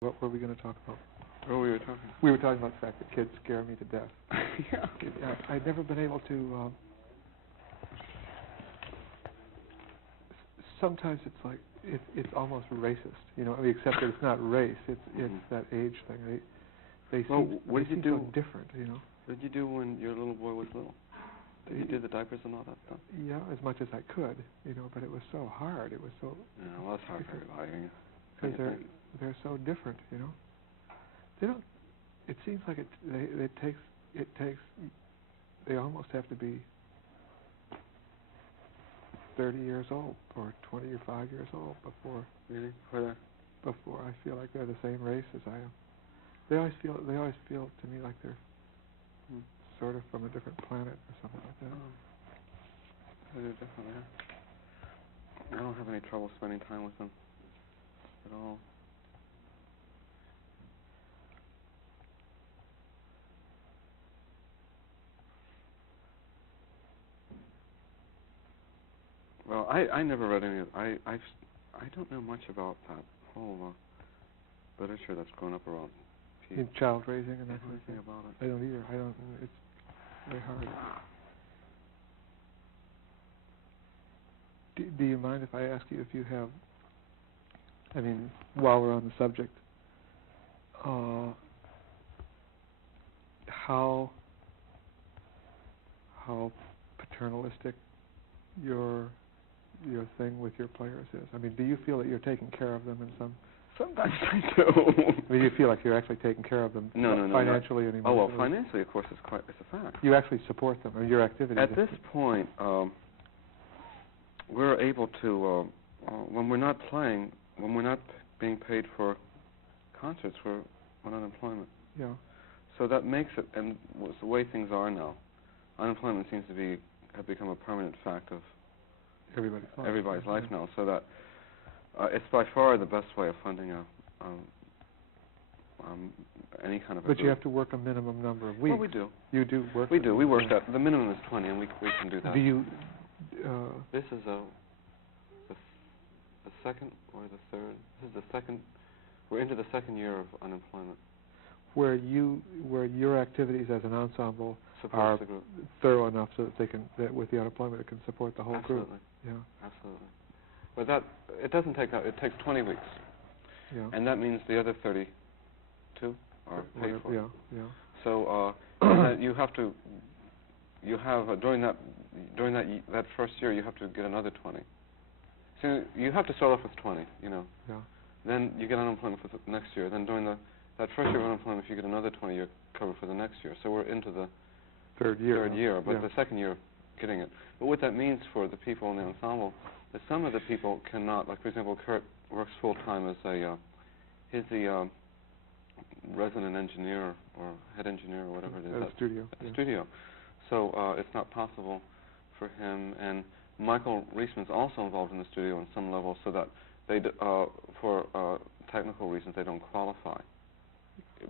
What were we going to talk about? What were we talking? We were talking about the fact that kids scare me to death. Yeah. I've never been able to. Sometimes it's like it's almost racist, except that it's not race. It's that age thing. They seem so different, What did you do when your little boy was little? Did you do the diapers and all that stuff? Yeah, as much as I could, but it was so hard. It was so. Yeah, well, it's hard for everybody. Because they're so different, They don't. It seems like it takes. They almost have to be 30 years old or 25 years old before. Really? Before I feel like they're the same race as I am. They always feel to me like they're sort of from a different planet or something like that. They're definitely. I don't have any trouble spending time with them at all. Well, I never read any of. I don't know much about that whole literature that's grown up around in child raising and that kind of thing about it. I don't either. I don't. It's very hard. Do you mind if I ask you if you have? I mean, while we're on the subject, how paternalistic your thing with your players is? I mean, do you feel that you're taking care of them in some? Sometimes I do. I mean, you feel like you're actually taking care of them financially and emotionally? Oh well, financially, of course, it's a fact. You actually support them or your activities. At this point, we're able to when we're not playing, when we're not being paid for concerts, we're on unemployment. Yeah. So that makes it, and the way things are now, unemployment seems to have become a permanent fact of everybody's life now. So that it's by far the best way of funding any kind of a But group. you have to work a minimum number of weeks. Well, we do. You do work? We do. We work that. The minimum is 20, and we can do that. Do you... this is the second or the third? This is the second... We're into the second year of unemployment. Where your activities as an ensemble supports the group. Thorough enough so that with the unemployment it can support the whole Absolutely. group. Yeah. Absolutely. But it doesn't take that. It takes 20 weeks. Yeah. And that means the other 32 are paid for. Yeah. Yeah. So you have during that first year you have to get another 20. So you have to start off with 20. Yeah. Then you get unemployment for the next year. Then during that first year of unemployment, if you get another 20, you're covered for the next year. So we're into the third year. But the second year, getting it. But what that means for the people in the ensemble is some of the people cannot. Like for example, Kurt works full time as he's the resident engineer or head engineer or whatever it is at a studio. At the studio. So it's not possible for him. And Michael Reisman's also involved in the studio on some level, so that they for technical reasons they don't qualify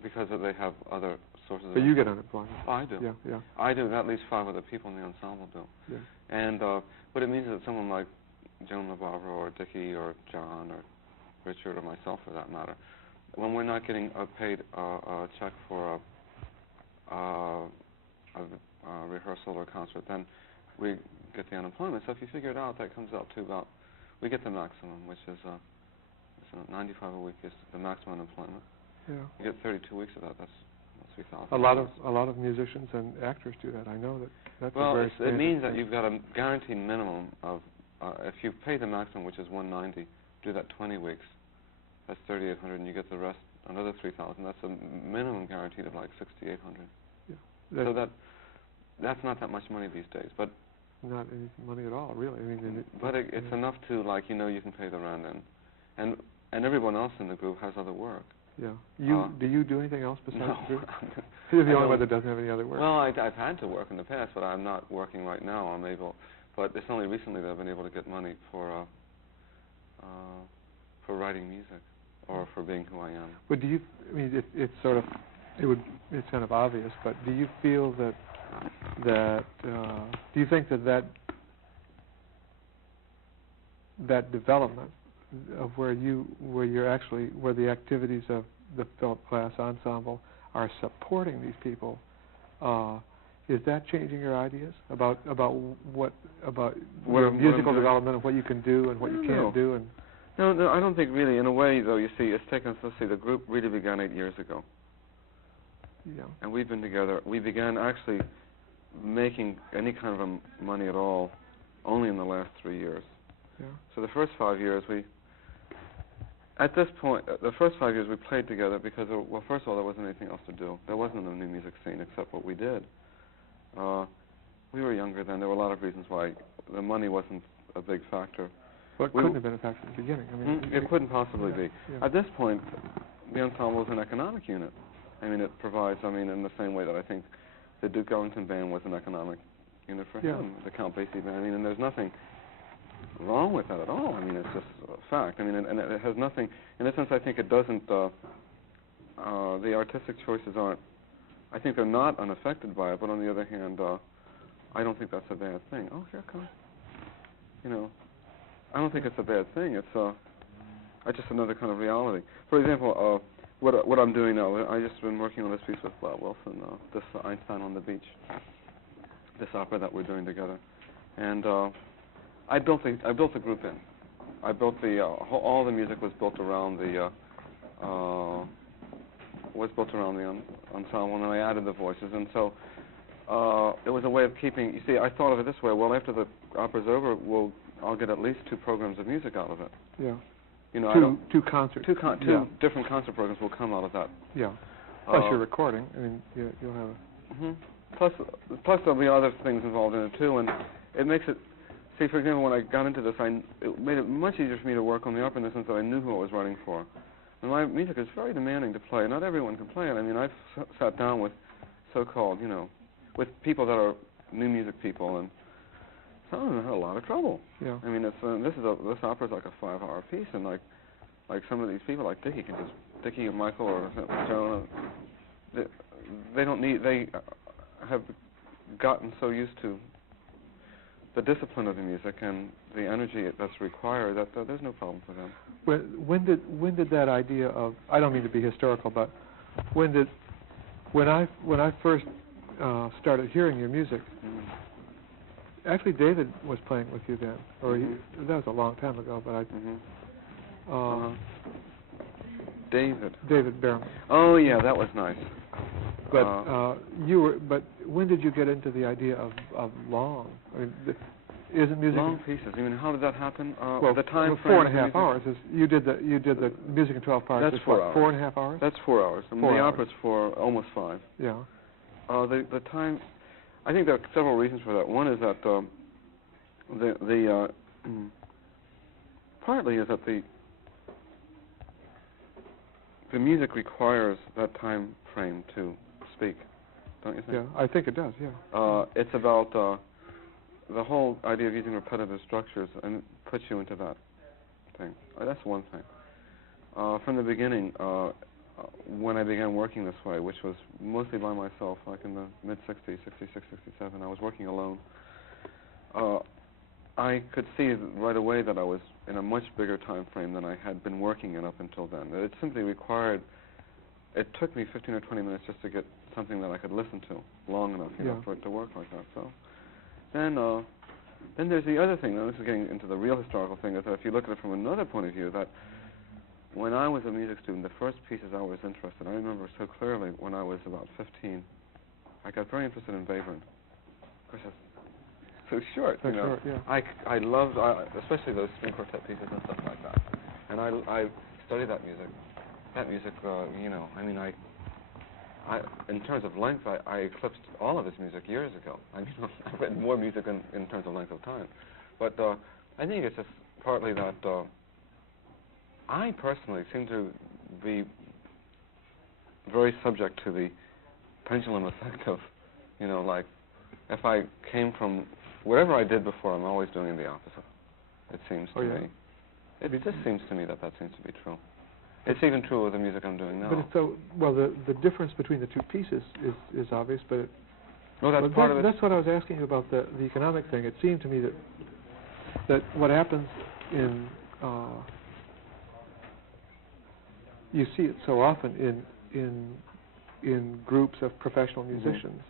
because they have other sources. But you get unemployment. I do. Yeah, yeah. I do. At least 5 other people in the ensemble do. Yeah. And what it means is that someone like Joan LaBarbera or Dickie or John or Richard or myself, for that matter, when we're not getting paid a check for a rehearsal or concert, then we get the unemployment. So if you figure it out, that comes out to about, we get the maximum, which is 95 a week is the maximum unemployment. Yeah. You get 32 weeks of that. That's 3,000. A lot of musicians and actors do that. I know that. That's well, a very it means that you've got a guaranteed minimum of if you pay the maximum, which is 190, do that 20 weeks. That's 3,800, and you get the rest, another 3,000. That's a minimum guaranteed of like 6,800. Yeah. So that's not that much money these days, but not any money at all, really. I mean, it's enough to you can pay the rent and everyone else in the group has other work. Yeah. Do you do anything else besides the group? No. You're the only one that doesn't have any other work. Well, I've had to work in the past, but I'm not working right now. But it's only recently that I've been able to get money for writing music or for being who I am. But do you? I mean, it's kind of obvious. But do you feel that do you think that development of where the activities of the Philip Glass Ensemble are supporting these people, is that changing your ideas about your musical development and what you can do and what you can't do? And no, I don't think really. In a way, though, you see, it's taken us. Let's see, the group really began 8 years ago. Yeah. And we've been together. We began actually making any kind of money at all only in the last 3 years. Yeah. So the first 5 years at this point, the first 5 years we played together because, well, first of all, there wasn't anything else to do. There wasn't a new music scene except what we did. We were younger then. There were a lot of reasons why the money wasn't a big factor. Well, it couldn't have been a factor at the beginning. I mean, it couldn't possibly be. Yeah. At this point, the ensemble is an economic unit. I mean, it provides, in the same way that I think the Duke Ellington Band was an economic unit for him, the Count Basie Band. And there's nothing wrong with that at all. It's just a fact. And it has nothing, in a sense, I think it doesn't, the artistic choices aren't, I think they're not unaffected by it, but on the other hand, I don't think that's a bad thing. Oh, here it comes. I don't think it's a bad thing. It's just another kind of reality. For example, what I'm doing now, I just been working on this piece with Bob Wilson, this Einstein on the Beach, this opera that we're doing together, and I built the group in. I built all the music was built around the ensemble, and I added the voices, and so it was a way of keeping. You see, I thought of it this way. Well, after the opera's over, I'll get at least 2 programs of music out of it. Yeah. Two concerts. Two different concert programs will come out of that. Yeah. Plus your recording. You'll have a... Plus there'll be other things involved in it too, and it makes it. See, for example, when I got into this, it made it much easier for me to work on the opera in the sense that I knew who I was writing for. And my music is very demanding to play. Not everyone can play it. I've sat down with so-called, with people that are new music people, and some of them had a lot of trouble. Yeah. This opera's like a 5-hour piece, and like some of these people, like Dickie and Michael or Joan, they have gotten so used to the discipline of the music and the energy that's required that there's no problem for them. When did that idea of, I don't mean to be historical, but when I first started hearing your music, actually David was playing with you then, or that was a long time ago, but David Behrman. Oh yeah, that was nice. But but when did you get into the idea of long? Isn't music long pieces? How did that happen? Well, the time 4.5 hours. You did the music in 12 parts. That's 4 hours. 4.5 hours. That's 4 hours. The opera's for almost 5. Yeah. The time. I think there are several reasons for that. One is that partly is that the music requires that time frame to speak, don't you think? Yeah, I think it does, yeah. It's about the whole idea of using repetitive structures and puts you into that thing. That's one thing. From the beginning, when I began working this way, which was mostly by myself, like in the mid-60s, 66, 67, I was working alone. I could see right away that I was in a much bigger time frame than I had been working in up until then. It simply required, it took me 15 or 20 minutes just to get something that I could listen to long enough for it to work like that. So then there's the other thing, now this is getting into the real historical thing, is that if you look at it from another point of view, that when I was a music student, the first pieces I was interested in, I remember so clearly when I was about 15, I got very interested in Webern. Of course, it's so short, Short, yeah. I loved, especially those string quartet pieces and stuff like that. And I studied that music. That music, in terms of length, I eclipsed all of his music years ago. I've read more music in terms of length of time. But I think it's just partly that I personally seem to be very subject to the pendulum effect of, if I came from whatever I did before, I'm always doing the opposite. It seems to me. It just seems to me that seems to be true. It's even true with the music I'm doing now. But it's so, well, the difference between the two pieces is obvious, but that's part of it. That's what I was asking you about the economic thing. It seemed to me that what happens in you see it so often in groups of professional musicians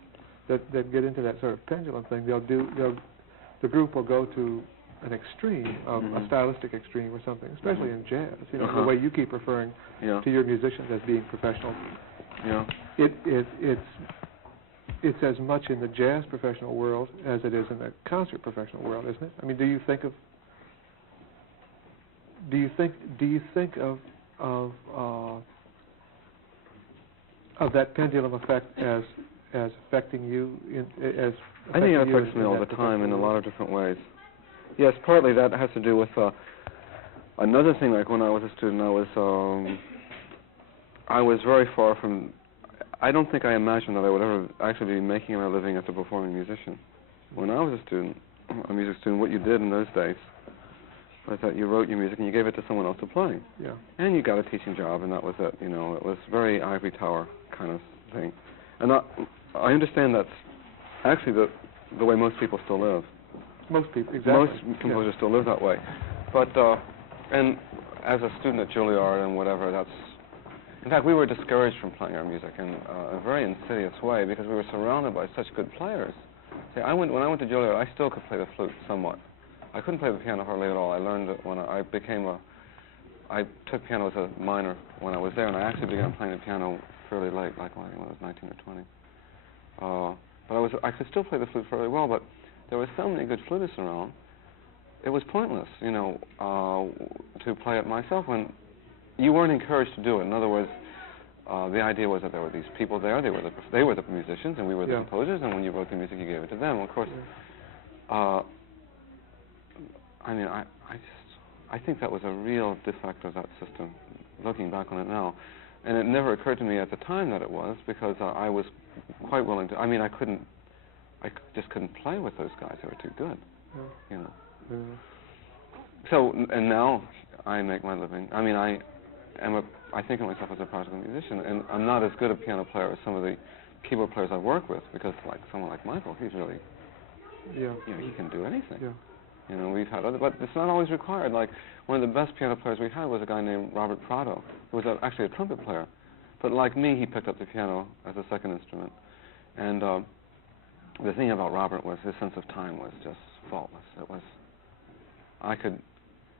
that get into that sort of pendulum thing. The group will go to an extreme, of a stylistic extreme or something, especially in jazz. You know, the way you keep referring to your musicians as being professional. Yeah. It's as much in the jazz professional world as it is in the concert professional world, isn't it? I mean, do you think of that pendulum effect as affecting you as I think it affecting you affects me all the time in a professional lot of different ways. Yes, partly that has to do with another thing. Like when I was a student, I was very far from. I don't think I imagined that I would ever actually be making a living as a performing musician. When I was a music student, what you did in those days was that you wrote your music and you gave it to someone else to play. Yeah. And you got a teaching job, and that was it. You know, it was very ivory tower kind of thing. And I understand that's actually the way most people still live. Most people, exactly. Most composers still live that way. But, and as a student at Juilliard and whatever, in fact, we were discouraged from playing our music in a very insidious way because we were surrounded by such good players. See, when I went to Juilliard, I still could play the flute somewhat. I couldn't play the piano hardly at all. I learned it when I took piano as a minor when I was there, and I actually began playing the piano fairly late, like when I was 19 or 20. But I could still play the flute fairly well, but there were so many good flutists around, it was pointless, you know, to play it myself when you weren't encouraged to do it. In other words, the idea was that there were these people there, they were the musicians, and we were the composers, and when you wrote the music, you gave it to them. Of course, I mean, I think that was a real defect of that system, looking back on it now. And it never occurred to me at the time that it was, because I was quite willing to, I mean, I just couldn't play with those guys. They were too good, you know. So, and now I make my living. I mean, I think of myself as a practical musician, and I'm not as good a piano player as some of the keyboard players I work with, because like someone like Michael, he's really, you know, he can do anything. Yeah. You know, we've had other, but it's not always required. Like, one of the best piano players we had was a guy named Robert Prado, who was actually a trumpet player. But like me, he picked up the piano as a second instrument. And the thing about Robert was his sense of time was just faultless. It was,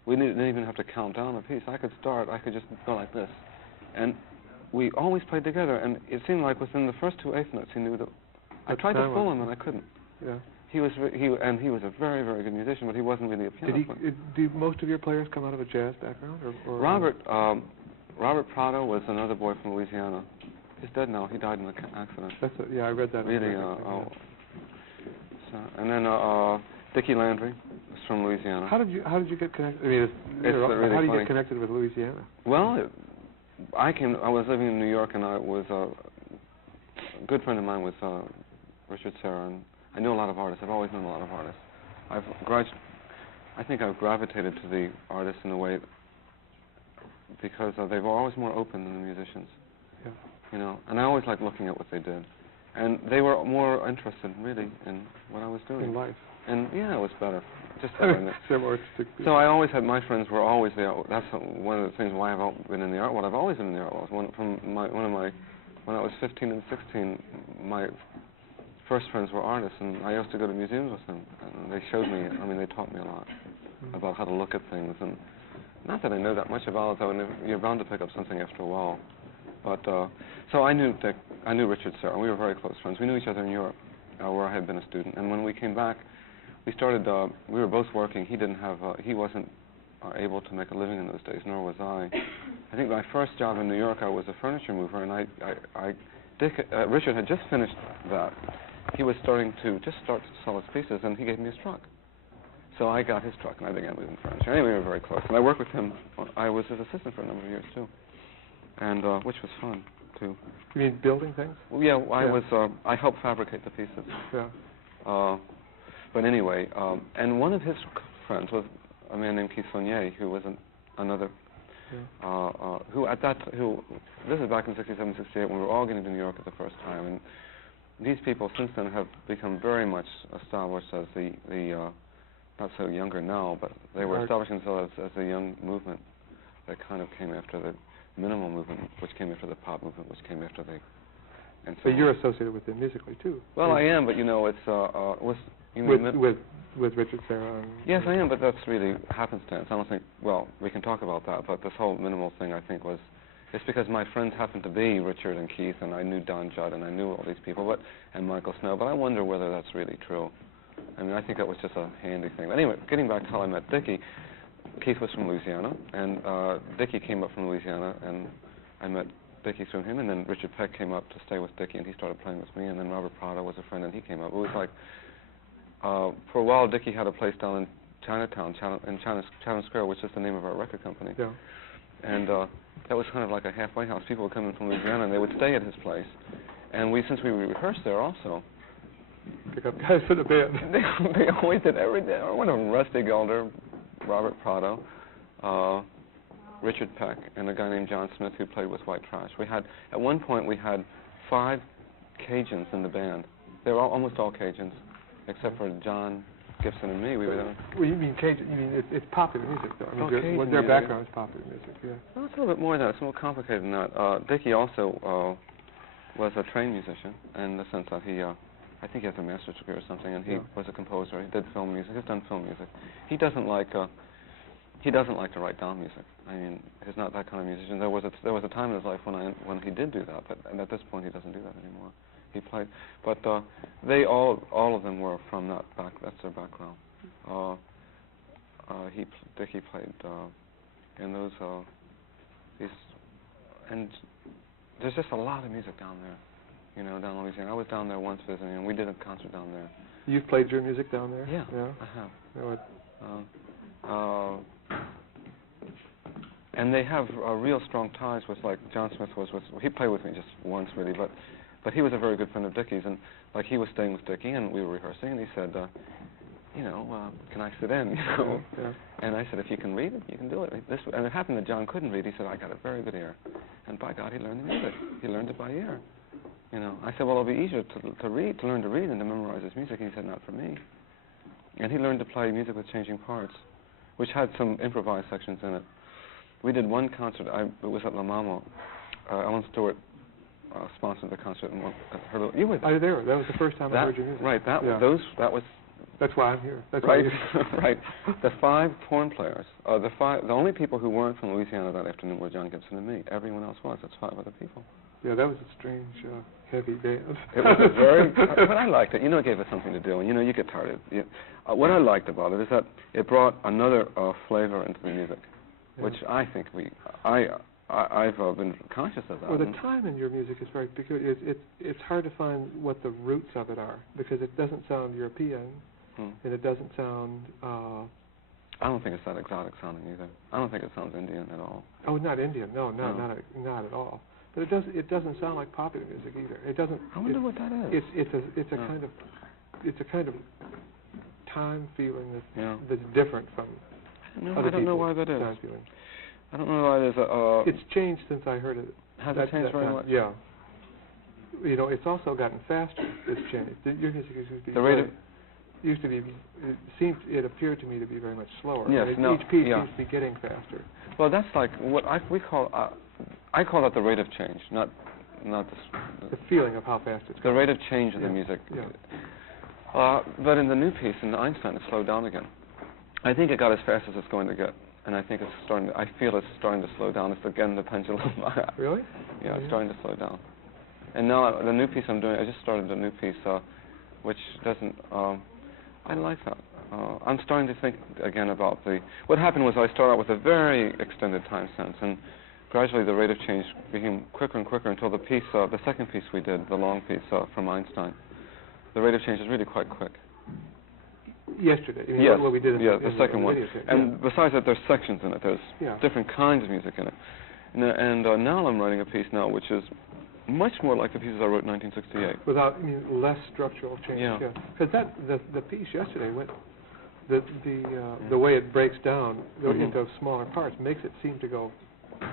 we didn't even have to count down a piece. I could just go like this. And we always played together, and it seemed like within the first two eighth notes he knew that. I tried to fool him, and I couldn't. Yeah. He was a very, very good musician, but he wasn't really a piano player. Do most of your players come out of a jazz background? Or Robert Prado was another boy from Louisiana. He's dead now. He died in an accident. Yeah, I read that. Really, and then Dickie Landry was from Louisiana. How did you get connected? I mean, really how do you funny. get connected with Louisiana? Well, I was living in New York, and I was a good friend of mine was Richard Serra, and I knew a lot of artists. I've always known a lot of artists. I think I've gravitated to the artists in a way because they were always more open than the musicians. Yeah. You know, and I always liked looking at what they did, and they were more interested, really, in what I was doing. In life. And yeah, it was better. Just so I always had my friends were always there. That's one of the things why I've been in the art world. I've always been in the art world. When I was 15 and 16, my first friends were artists, and I used to go to museums with them, and they showed me, I mean, they taught me a lot about how to look at things, and not that I know that much about it, though, and you're bound to pick up something after a while. But, so I knew Richard Serra, and we were very close friends. We knew each other in Europe, where I had been a student, and when we came back, we were both working. He wasn't able to make a living in those days, nor was I. I think my first job in New York, I was a furniture mover, and Richard had just finished that. He was starting to sell his pieces, and he gave me his truck. So I got his truck, and I began moving furniture. Anyway, we were very close. And I worked with him. I was his assistant for a number of years, too, and which was fun, too. You mean building things? Well, yeah, I helped fabricate the pieces. Yeah. But anyway, and one of his friends was a man named Keith Saunier, who was another, this is back in 67, 68, when we were all getting to New York at the first time, and these people since then have become very much established as the not so younger now, but they were establishing themselves as a young movement that kind of came after the minimal movement, which came after the pop movement, which came after the. And so But you're associated with them musically too. Well, I am, but you know, it's you mean with Richard Serra. Yes, I am, but that's really happenstance. I don't think. Well, we can talk about that, but this whole minimal thing, I think, was. It's because my friends happened to be Richard and Keith, and I knew Don Judd, and I knew all these people, and Michael Snow. But I wonder whether that's really true. I mean, I think that was just a handy thing. But anyway, getting back to how I met Dickie, Keith was from Louisiana, and Dickie came up from Louisiana, and I met Dickie through him, and then Richard Peck came up to stay with Dickie, and he started playing with me, and then Robert Prado was a friend, and he came up. It was like, for a while, Dickie had a place down in Chinatown, Chatham Square, which is the name of our record company. Yeah. And that was kind of like a halfway house. People would come in from Louisiana, and they would stay at his place. And since we rehearsed there also. Pick up guys for the band. they always did every day. One of them, Rusty Gelder, Robert Prado, Richard Peck, and a guy named John Smith who played with White Trash. At one point, we had 5 Cajuns in the band. They were almost all Cajuns, except for John Gibson and me. We were there. Well, you mean Cajun? You mean it's popular music, though? I mean, their background is popular music. Yeah. Well, it's a little bit more than that. It's more complicated than that. Dickie also was a trained musician in the sense that he, I think he has a master's degree or something, and he was a composer. He did film music. He's done film music. He doesn't like to write down music. I mean, he's not that kind of musician. There was a time in his life when he did do that, but at this point he doesn't do that anymore. He played, but they all of them were from that that's their background. Dickie played in those and there's just a lot of music down there, you know, down in Louisiana. I was down there once visiting, and we did a concert down there. You've played your music down there? Yeah, yeah. I have. And they have real strong ties with, like, John Smith he played with me just once, really, but he was a very good friend of Dickie's, and, like, he was staying with Dickie, and we were rehearsing, and he said, you know, can I sit in, you know? Yeah. And I said, if you can read it, you can do it. And it happened that John couldn't read. He said, I got a very good ear. And by God, he learned the music. He learned it by ear. You know, I said, well, it'll be easier to learn to read than to memorize his music. And he said, not for me. And he learned to play music with changing parts, which had some improvised sections in it. We did one concert. It was at La Mama. Ellen Stewart sponsored the concert. And you were there. I was there. That was the first time I heard your music. Right. That was. That's why I'm here. That's right. Why Right. The 5 horn players. The only people who weren't from Louisiana that afternoon were John Gibson and me. Everyone else was. That's 5 other people. Yeah, that was a strange, heavy band. It was a very. But I liked it. You know, it gave us something to do. And you know, you get tired of it. What I liked about it is that it brought another flavor into the music, which I think I've been conscious of that. Well, the time in your music is very peculiar. It's hard to find what the roots of it are, because it doesn't sound European, and it doesn't sound... I don't think it's that exotic sounding either. I don't think it sounds Indian at all. Oh, not Indian. No. Not at all. But it doesn't sound like popular music either. It doesn't... I wonder what that is. It's a kind of time feeling that's different from I don't know why that is. I don't know why it is. It's changed since I heard it. Has it changed very much? Yeah. You know, it's also gotten faster. It's changed. Your music used to be... The rate of... Used to be... It appeared to me to be very much slower. Yes, each piece seems to be getting faster. Well, that's like what we call... I call that the rate of change, not the feeling of how fast it's going. The rate of change of the music. Yeah. But in the new piece, in Einstein, it slowed down again. I think it got as fast as it's going to get. And I think I feel it's starting to slow down. It's again the pendulum. Really? Yeah, it's starting to slow down. And now the new piece I'm doing, I just started a new piece, which doesn't, I like that. I'm starting to think again about what happened was I started out with a very extended time sense, and gradually the rate of change became quicker and quicker until the piece, the second piece we did, the long piece from Einstein, the rate of change is really quite quick. Yesterday. Yes, what we did the second one. And yeah. Besides that, there's sections in it. There's different kinds of music in it. And now I'm writing a piece now which is much more like the pieces I wrote in 1968. Without, less structural change. Yeah. Because the piece yesterday went, the way it breaks down into smaller parts makes it seem to go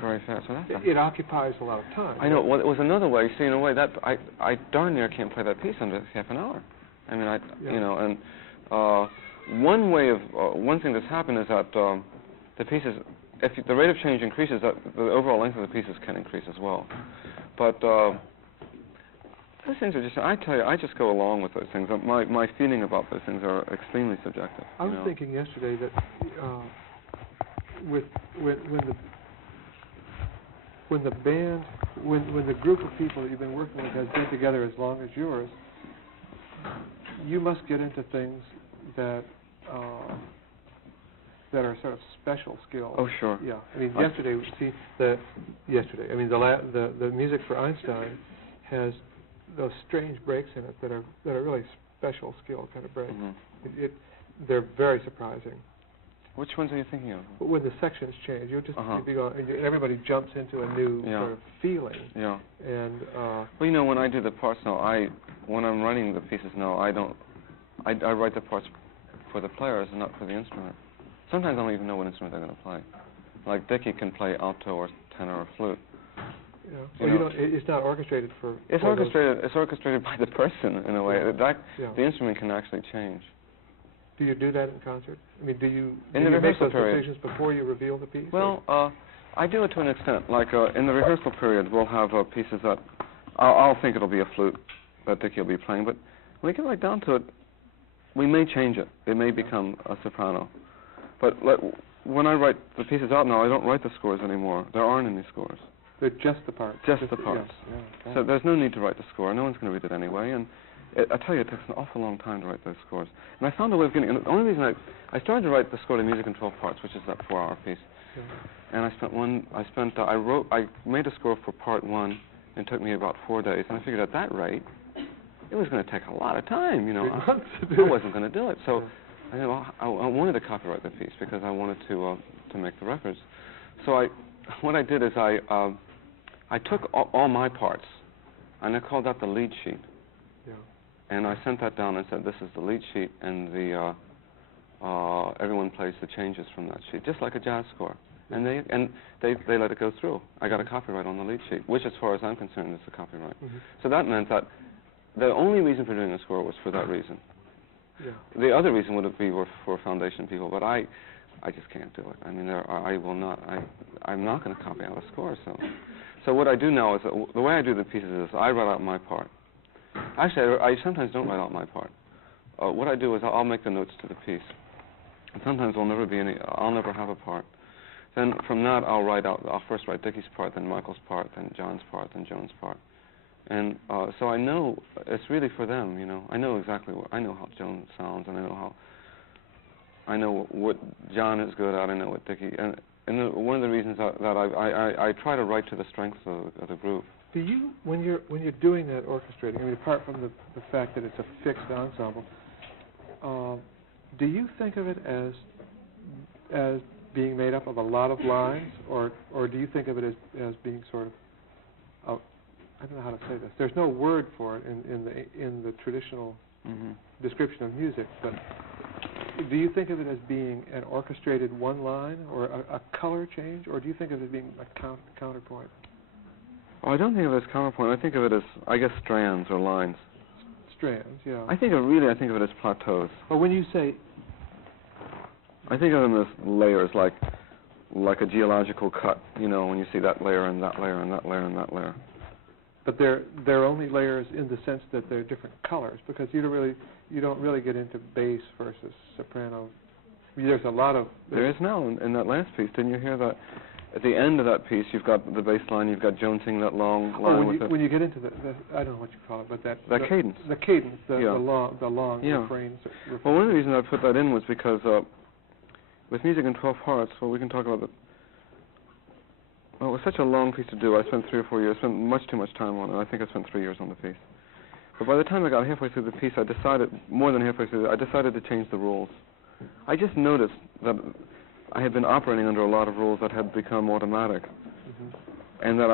very fast. So it occupies a lot of time. I know. Well, it was another way. See, in a way that I darn near can't play that piece under half an hour. I mean, one thing that's happened is that the piece is the rate of change increases, the overall length of the pieces can increase as well. But those things are just, I tell you, I just go along with those things. My feeling about those things are extremely subjective. I was thinking yesterday that when the band, when the group of people that you've been working with has been together as long as yours, you must get into things that are sort of special skills. Oh, sure. Yeah. I mean, yesterday, I mean, the music for Einstein has those strange breaks in it that are really special skill kind of breaks. Mm-hmm. They're very surprising. Which ones are you thinking of? But when the sections change, you'll just everybody jumps into a new sort of feeling. Yeah. And well, you know, when I do the parts now, when I'm writing the pieces now, I write the parts for the players and not for the instrument. Sometimes I don't even know what instrument they're going to play. Like Dickie can play alto or tenor or flute. Yeah. Well, it's not orchestrated for. It's orchestrated. It's orchestrated by the person in a way. Yeah. The instrument can actually change. Do you do that in concert? I mean, do you make those decisions before you reveal the piece? Well, I do it to an extent. Like in the rehearsal period, we'll have pieces that I'll think it'll be a flute that Dickie will be playing, but when we get right down to it, we may change it. It may become a soprano. But when I write the pieces out now, I don't write the scores anymore. There aren't any scores. They're just the parts. Just the parts. Yes. Yeah. So there's no need to write the score. No one's going to read it anyway. And I tell you, it takes an awful long time to wrote those scores. And I found a way of getting. And the only reason I started to write the score to Music in 12 Parts, which is that 4-hour piece. Yeah. And I made a score for part 1. It took me about 4 days, and I figured at that rate, it was going to take a lot of time. You know, I wasn't going to do it. So I wanted to copyright the piece because I wanted to make the records. So what I did is I took all my parts, and I called that the lead sheet. Yeah. And I sent that down and said, this is the lead sheet, and everyone plays the changes from that sheet, just like a jazz score. And they let it go through. I got a copyright on the lead sheet, which, as far as I'm concerned, is a copyright. Mm-hmm. So that meant that the only reason for doing the score was for that reason. Yeah. The other reason would be for foundation people, but I just can't do it. I mean, I'm not going to copy out a score. So what I do now is the way I do the pieces is I write out my part. Actually, I sometimes don't write out my part. What I do is I'll make the notes to the piece. And sometimes I'll never have a part. Then from that I'll first write Dickie's part, then Michael's part, then John's part, then Joan's part. And so I know it's really for them, you know. I know exactly I know how Joan sounds, and I know what John is good at. I know what Dickie, and one of the reasons that I try to write to the strengths of the group. Do you, when you're doing that orchestrating, I mean, apart from the fact that it's a fixed ensemble, do you think of it as being made up of a lot of lines, or do you think of it as being sort of I don't know how to say this. There's no word for it in the traditional description of music, but do you think of it as being an orchestrated one line or a color change, or do you think of it as being a counterpoint? Oh, I don't think of it as counterpoint. I think of it as, I guess, strands or lines. Strands, yeah. I think of it as plateaus. Well, when you say, I think of them as layers, like a geological cut. You know, when you see that layer and that layer and that layer and that layer. But they're only layers in the sense that they're different colors, because you don't really get into bass versus soprano. There's a lot of... There is now in that last piece. Didn't you hear that? At the end of that piece, you've got the bass line, you've got Joan singing that long line when you get into the I don't know what you call it, but that cadence. The cadence, the long refrains. Well, one of the reasons I put that in was because with Music in 12 Parts, well, we can talk about well, it was such a long piece to do. I spent 3 or 4 years, spent much too much time on it. I think I spent 3 years on the piece. But by the time I got halfway through the piece, I decided to change the rules. I just noticed that I had been operating under a lot of rules that had become automatic, and that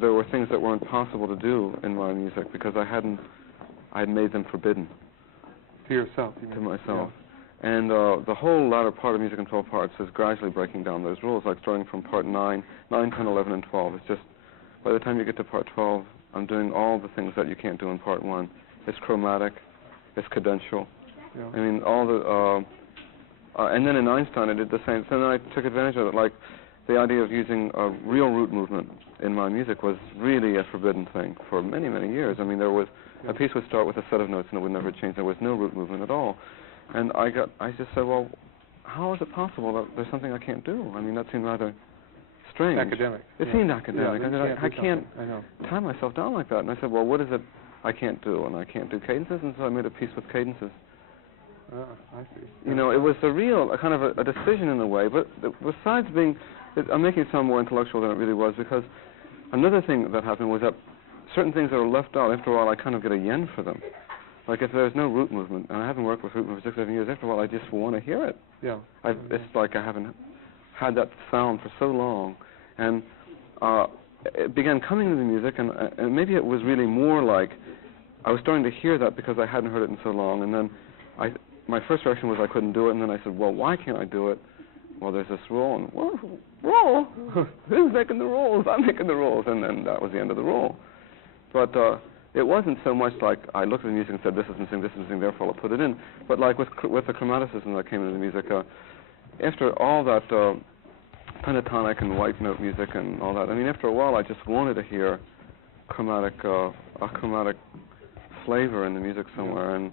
there were things that weren't possible to do in my music because I had made them forbidden. To yourself, you mean? To myself. Yeah. And the whole latter part of Music in 12 Parts is gradually breaking down those rules, like starting from part 9, 10, 11, and 12. It's just, by the time you get to part 12, I'm doing all the things that you can't do in part 1. It's chromatic, it's cadential. Yeah. I mean, all And then in Einstein I did the same. So then I took advantage of it. Like the idea of using a real root movement in my music was really a forbidden thing for many, many years. I mean, there was a piece would start with a set of notes and it would never change. There was no root movement at all. And I just said, well, how is it possible that there's something I can't do? I mean, that seemed rather strange. Academic. It seemed academic. Yeah, I can't I know. tie myself down like that. And I said, well, what is it I can't do? And I can't do cadences, and so I made a piece with cadences. I see. You know, it was a kind of a decision in a way, but besides being, I'm making it sound more intellectual than it really was, because another thing that happened was that certain things that are left out, after a while I kind of get a yen for them. Like if there's no root movement, and I haven't worked with root movement for 6 or 7 years, after a while I just want to hear it. Yeah. It's like I haven't had that sound for so long, and it began coming to the music, and maybe it was really more like I was starting to hear that because I hadn't heard it in so long, and then my first reaction was I couldn't do it, and then I said, well, why can't I do it? Well, there's this rule, and rule? Who's making the rules? I'm making the rules, and then that was the end of the rule. But it wasn't so much like I looked at the music and said, this is missing, therefore I'll put it in. But like with the chromaticism that came into the music, after all that pentatonic and white note music and all that, I mean, after a while I just wanted to hear a chromatic flavor in the music somewhere. And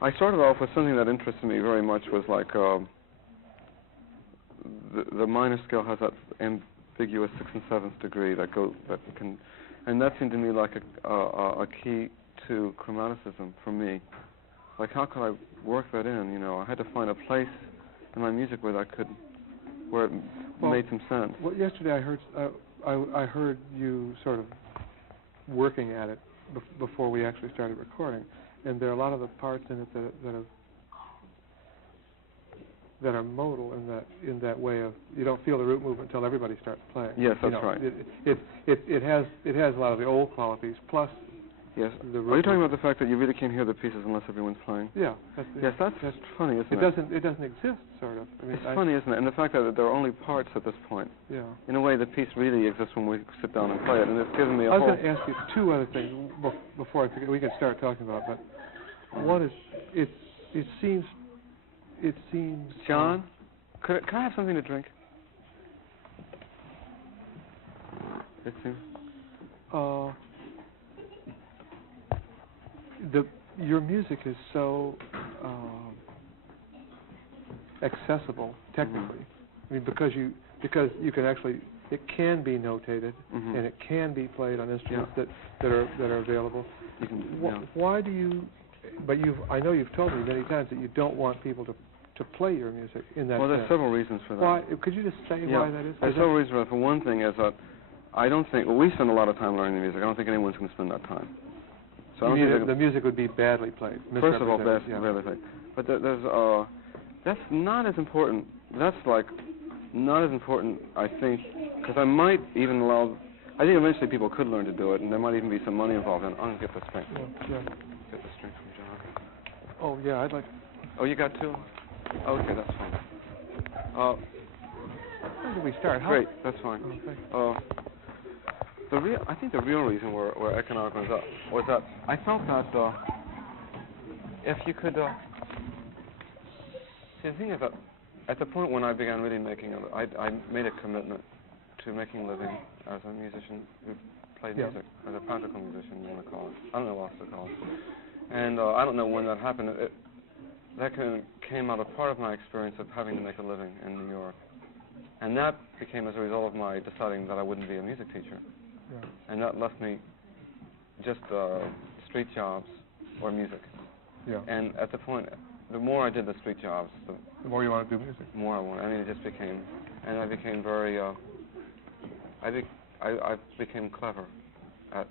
I started off with something that interested me very much, was like the minor scale has that ambiguous 6 and 7th degree and that seemed to me like a key to chromaticism for me. Like, how could I work that in? You know, I had to find a place in my music where it made some sense. Well, yesterday I heard you sort of working at it before we actually started recording, and there are a lot of the parts in it that are modal in that way of you don't feel the root movement until everybody starts playing. Yes, that's right. It has a lot of the old qualities plus. Yes. The Are you talking about the fact that you really can't hear the pieces unless everyone's playing? Yeah. Yes, that's funny, isn't it? It doesn't exist, sort of. I mean, it's funny, isn't it? And the fact that there are only parts at this point. Yeah. In a way, the piece really exists when we sit down and play it, and it's given me a whole... I was going to ask you two other things before I forget. We can start talking about it, but one is it seems. John, can I have something to drink? It seems. Your music is so accessible technically. I mean, because you can actually, it can be notated and it can be played on instruments that are available. You can, why do you? But I know you've told me many times that you don't want people to play your music in that. Well, there's sense. several reasons for that. Why? Could you just say why that is? There's several reasons for that. For one thing is that I don't think, we spend a lot of time learning the music. I don't think anyone's going to spend that time. So I don't think the music would be badly played. First of all, badly played. But that's not as important. That's like not as important, I think, because I might even allow. I think eventually people could learn to do it, and there might even be some money involved. And I'm gonna get the string. Yeah. Get the string from John. Oh yeah, I'd like. Oh, you got two? Okay, that's fine. How did we start? Great, that's fine. Oh, I think the real reason where economic was up was that I felt that if you could, see, the thing is that at the point when I began really I made a commitment to making a living as a musician who played music, as a practical musician, you want to call it. I don't know what else to call it. And I don't know when that happened. That came out of part of my experience of having to make a living in New York. And that became as a result of my deciding that I wouldn't be a music teacher. Yeah. And that left me just street jobs or music. Yeah. And at the point, the more I did the street jobs, the more you want to do music. The more I wanted. I mean, it just became, and I became very, I became clever at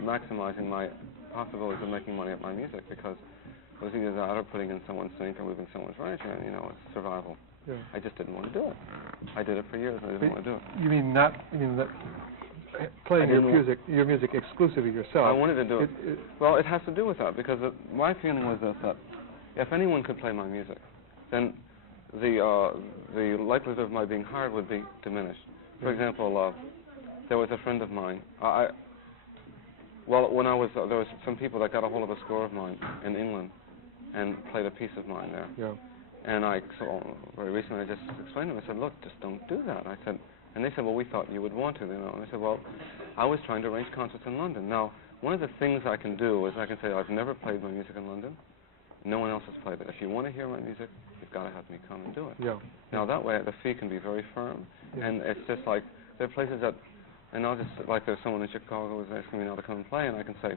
maximizing my possibilities of making money at my music, because it was either that or putting in someone's sink or moving someone's furniture, and, it's survival. Yeah. I just didn't want to do it. I did it for years, and I didn't want to do it. You mean that playing your music exclusively yourself? I wanted to do it. Well, it has to do with that, because my feeling was this, that if anyone could play my music, then the likelihood of my being hired would be diminished. For example, there was a friend of mine. When I was there was some people that got a hold of a score of mine in England and played a piece of mine there. Yeah. And very recently I just explained to them, I said, look, just don't do that. I said, and they said, well, we thought you would want to, And I said, well, I was trying to arrange concerts in London. Now, one of the things I can do is I can say, I've never played my music in London. No one else has played it. If you want to hear my music, you've got to have me come and do it. Yeah. Now, that way, the fee can be very firm. Yeah. And it's just like, there are places that, and I'll just, like there's someone in Chicago who's asking me now to come and play, and I can say,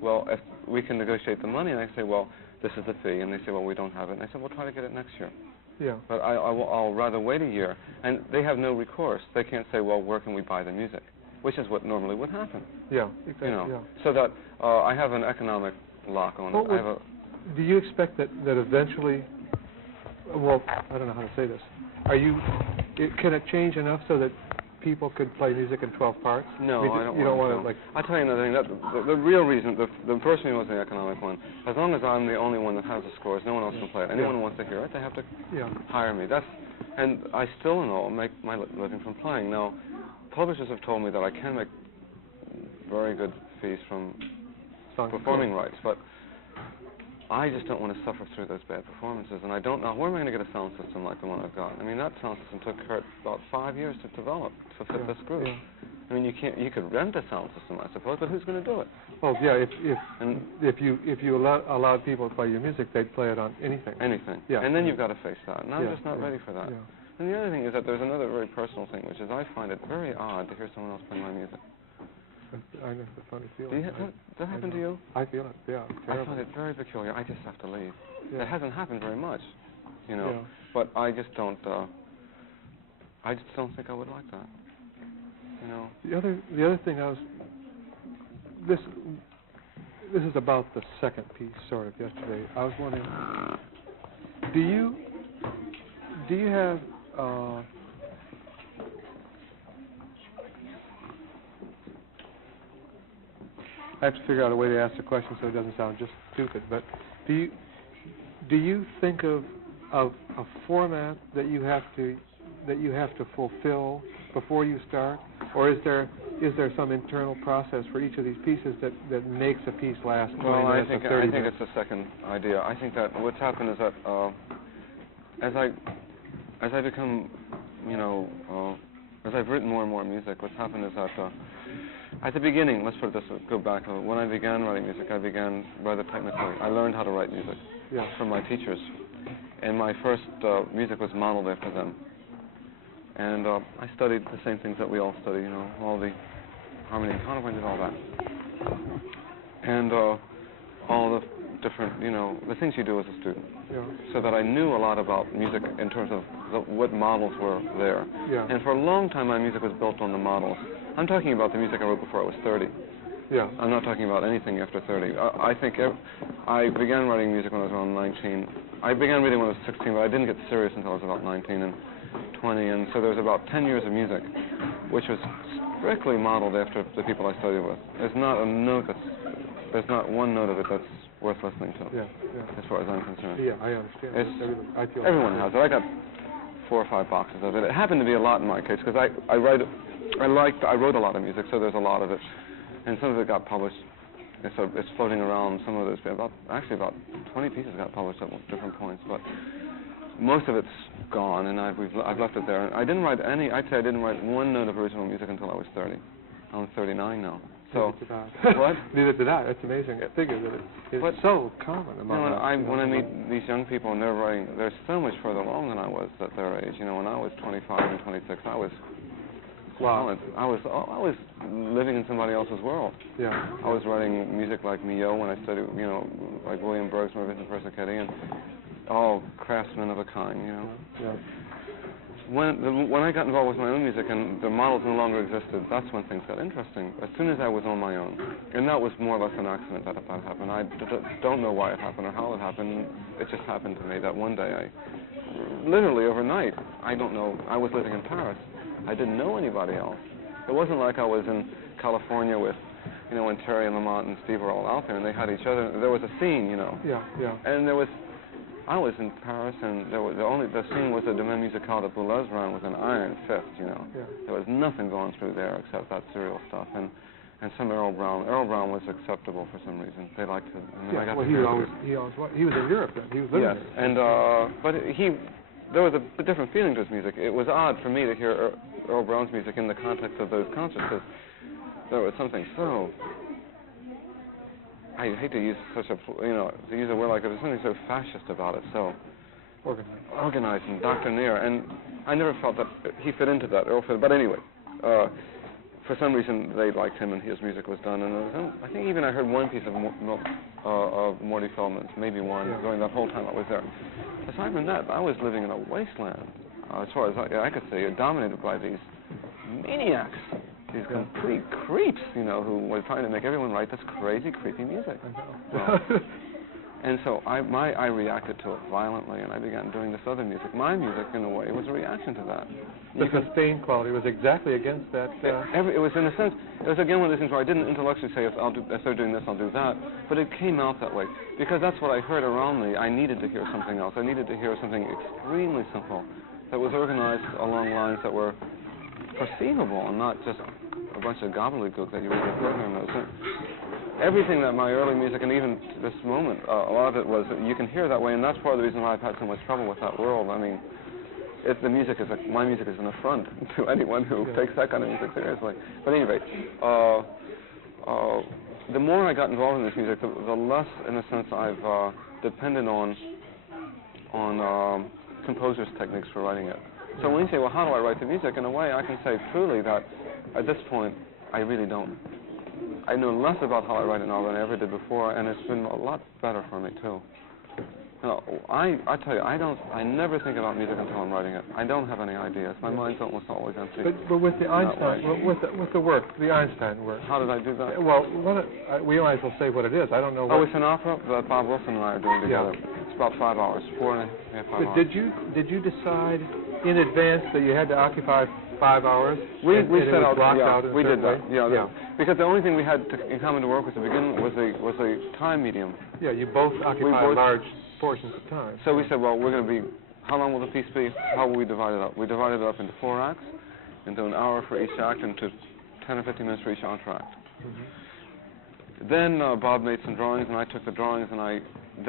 well, if we can negotiate the money, and I say, well, this is the fee, and they say, well, we don't have it. And I said, we'll try to get it next year. Yeah. But I'll rather wait a year, and they have no recourse. They can't say, well, where can we buy the music, which is what normally would happen. Yeah, exactly. Yeah. So that I have an economic lock on it. Do you expect that eventually? Well, I don't know how to say this. Can it change enough so that people could play music in 12 parts? No, I don't. You don't want to like. I'll tell you another thing. The real reason, the first reason was the economic one. As long as I'm the only one that has the scores, no one else can play it. Anyone who wants to hear it, they have to hire me. And I still make my living from playing. Now, publishers have told me that I can make very good fees from performing rights, but I just don't want to suffer through those bad performances, and I don't know, where am I going to get a sound system like the one I've got? I mean, that sound system took Kurt about 5 years to develop to fit this group. Yeah. I mean, you could rent a sound system, I suppose, but who's going to do it? Well, yeah, if you allowed people to play your music, they'd play it on anything. Anything. Yeah. And then you've got to face that, and I'm just not ready for that. Yeah. And the other thing is that there's another very personal thing, which is I find it very odd to hear someone else play my music. I know, it's a funny feeling. Does that happen to you? I feel it, yeah. I find it very peculiar. I just have to leave. Yeah. It hasn't happened very much, but I just don't think I would like that, The other thing this is about the second piece, sort of, yesterday. I was wondering, do you have, I have to figure out a way to ask the question so it doesn't sound just stupid, but do you think of a format that you have to fulfill before you start, or is there some internal process for each of these pieces that makes a piece last 20 minutes or 30 minutes? I think it's the second idea. I think that what's happened is that as I become, as I've written more and more music, what's happened is that at the beginning, let's put it this way, go back. When I began writing music, I began rather technically. I learned how to write music from my teachers, and my first music was modeled after them. And I studied the same things that we all study, all the harmony and counterpoint and all that. And all the different, the things you do as a student. Yeah. So that I knew a lot about music in terms of what models were there. Yeah. And for a long time, my music was built on the models. I'm talking about the music I wrote before I was 30. Yeah. I'm not talking about anything after 30. I think I began writing music when I was around 19. I began reading when I was 16, but I didn't get serious until I was about 19 and 20. And so there was about 10 years of music, which was strictly modeled after the people I studied with. There's not one note of it that's worth listening to. Yeah. As far as I'm concerned. Yeah, I understand. Everyone has it. I got 4 or 5 boxes of it. It happened to be a lot in my case because I wrote a lot of music, so there's a lot of it, and some of it got published. It's floating around. Some of it's about 20 pieces got published at different points, but most of it's gone, and I've left it there. And I didn't write any. I'd say I didn't write one note of original music until I was 30. I'm 39 now. So what? Neither did I. That's amazing. I figured that it's so common among when I meet these young people and they're writing, they're so much further along than I was at their age. When I was 25 and 26, I was. Wow. I was living in somebody else's world. Yeah. I was writing music like Mio when I studied, like William Bergsma, Vincent Persichetti, and all craftsmen of a kind, Yeah. When I got involved with my own music and the models no longer existed, that's when things got interesting. As soon as I was on my own, and that was more or less an accident that happened. I don't know why it happened or how it happened. It just happened to me that one day, literally overnight, I don't know, I was living in Paris. I didn't know anybody else. It wasn't like I was in California with, when Terry and Lamont and Steve were all out there and they had each other. There was a scene, Yeah. And I was in Paris and the scene was a domaine musicale that Boulez ran with an iron fist, Yeah. There was nothing going through there except that serial stuff. And and some Earl Brown. Earl Brown was acceptable for some reason. They liked it. And then I got well, to he hear always was. He was in Europe then. He was living yes, there. and but there was a different feeling to his music. It was odd for me to hear Earl Brown's music in the context of those concerts, because there was something so, I hate to use such a, to use a word like it, there's something so fascist about it, so organized and doctrinaire, and I never felt that he fit into that, Earl fit. But anyway, for some reason they liked him and his music was done, and I think even I heard one piece of Morty Feldman's, maybe one, during that whole time I was there. Aside from that, I was living in a wasteland, as far as I could say, dominated by these maniacs, these complete creeps, who were trying to make everyone write this crazy, creepy music. Well, and so I reacted to it violently, and I began doing this other music. My music, in a way, was a reaction to that. The sustained quality was exactly against that. It was, in a sense, it was again one of those things where I didn't intellectually say, if they're doing this, I'll do that, but it came out that way. Because that's what I heard around me. I needed to hear something else. I needed to hear something extremely simple that was organized along lines that were perceivable and not just a bunch of gobbledygook that you read in program notes. Everything that my early music, and even to this moment, a lot of it was, you can hear that way, and that's part of the reason why I've had so much trouble with that world. I mean, my music is an affront to anyone who takes that kind of music seriously. But anyway, the more I got involved in this music, the less, in a sense, I've depended on composers' techniques for writing it. So when you say, well, how do I write the music? In a way, I can say truly that at this point, I really don't. I know less about how I write it now than I ever did before, and it's been a lot better for me too. I tell you, I never think about music until I'm writing it. I don't have any ideas. My mind's almost always empty. But with the Einstein, with the work, the Einstein work. How did I do that? Well, we might as well say what it is. I don't know. Oh, it's an opera that Bob Wilson and I are doing together. It's about 5 hours, 4.5 hours. Did you decide in advance that you had to occupy 5 hours? We set out. We did that. Yeah. Because the only thing we had in common to work with to begin with was a time medium. Yeah, you both occupy large portions of time. So we said, well, we're going to be. How long will the piece be? How will we divide it up? We divided it up into 4 acts, into an hour for each act, and to 10 or 15 minutes for each entr'acte. Mm-hmm. Then Bob made some drawings, and I took the drawings, and I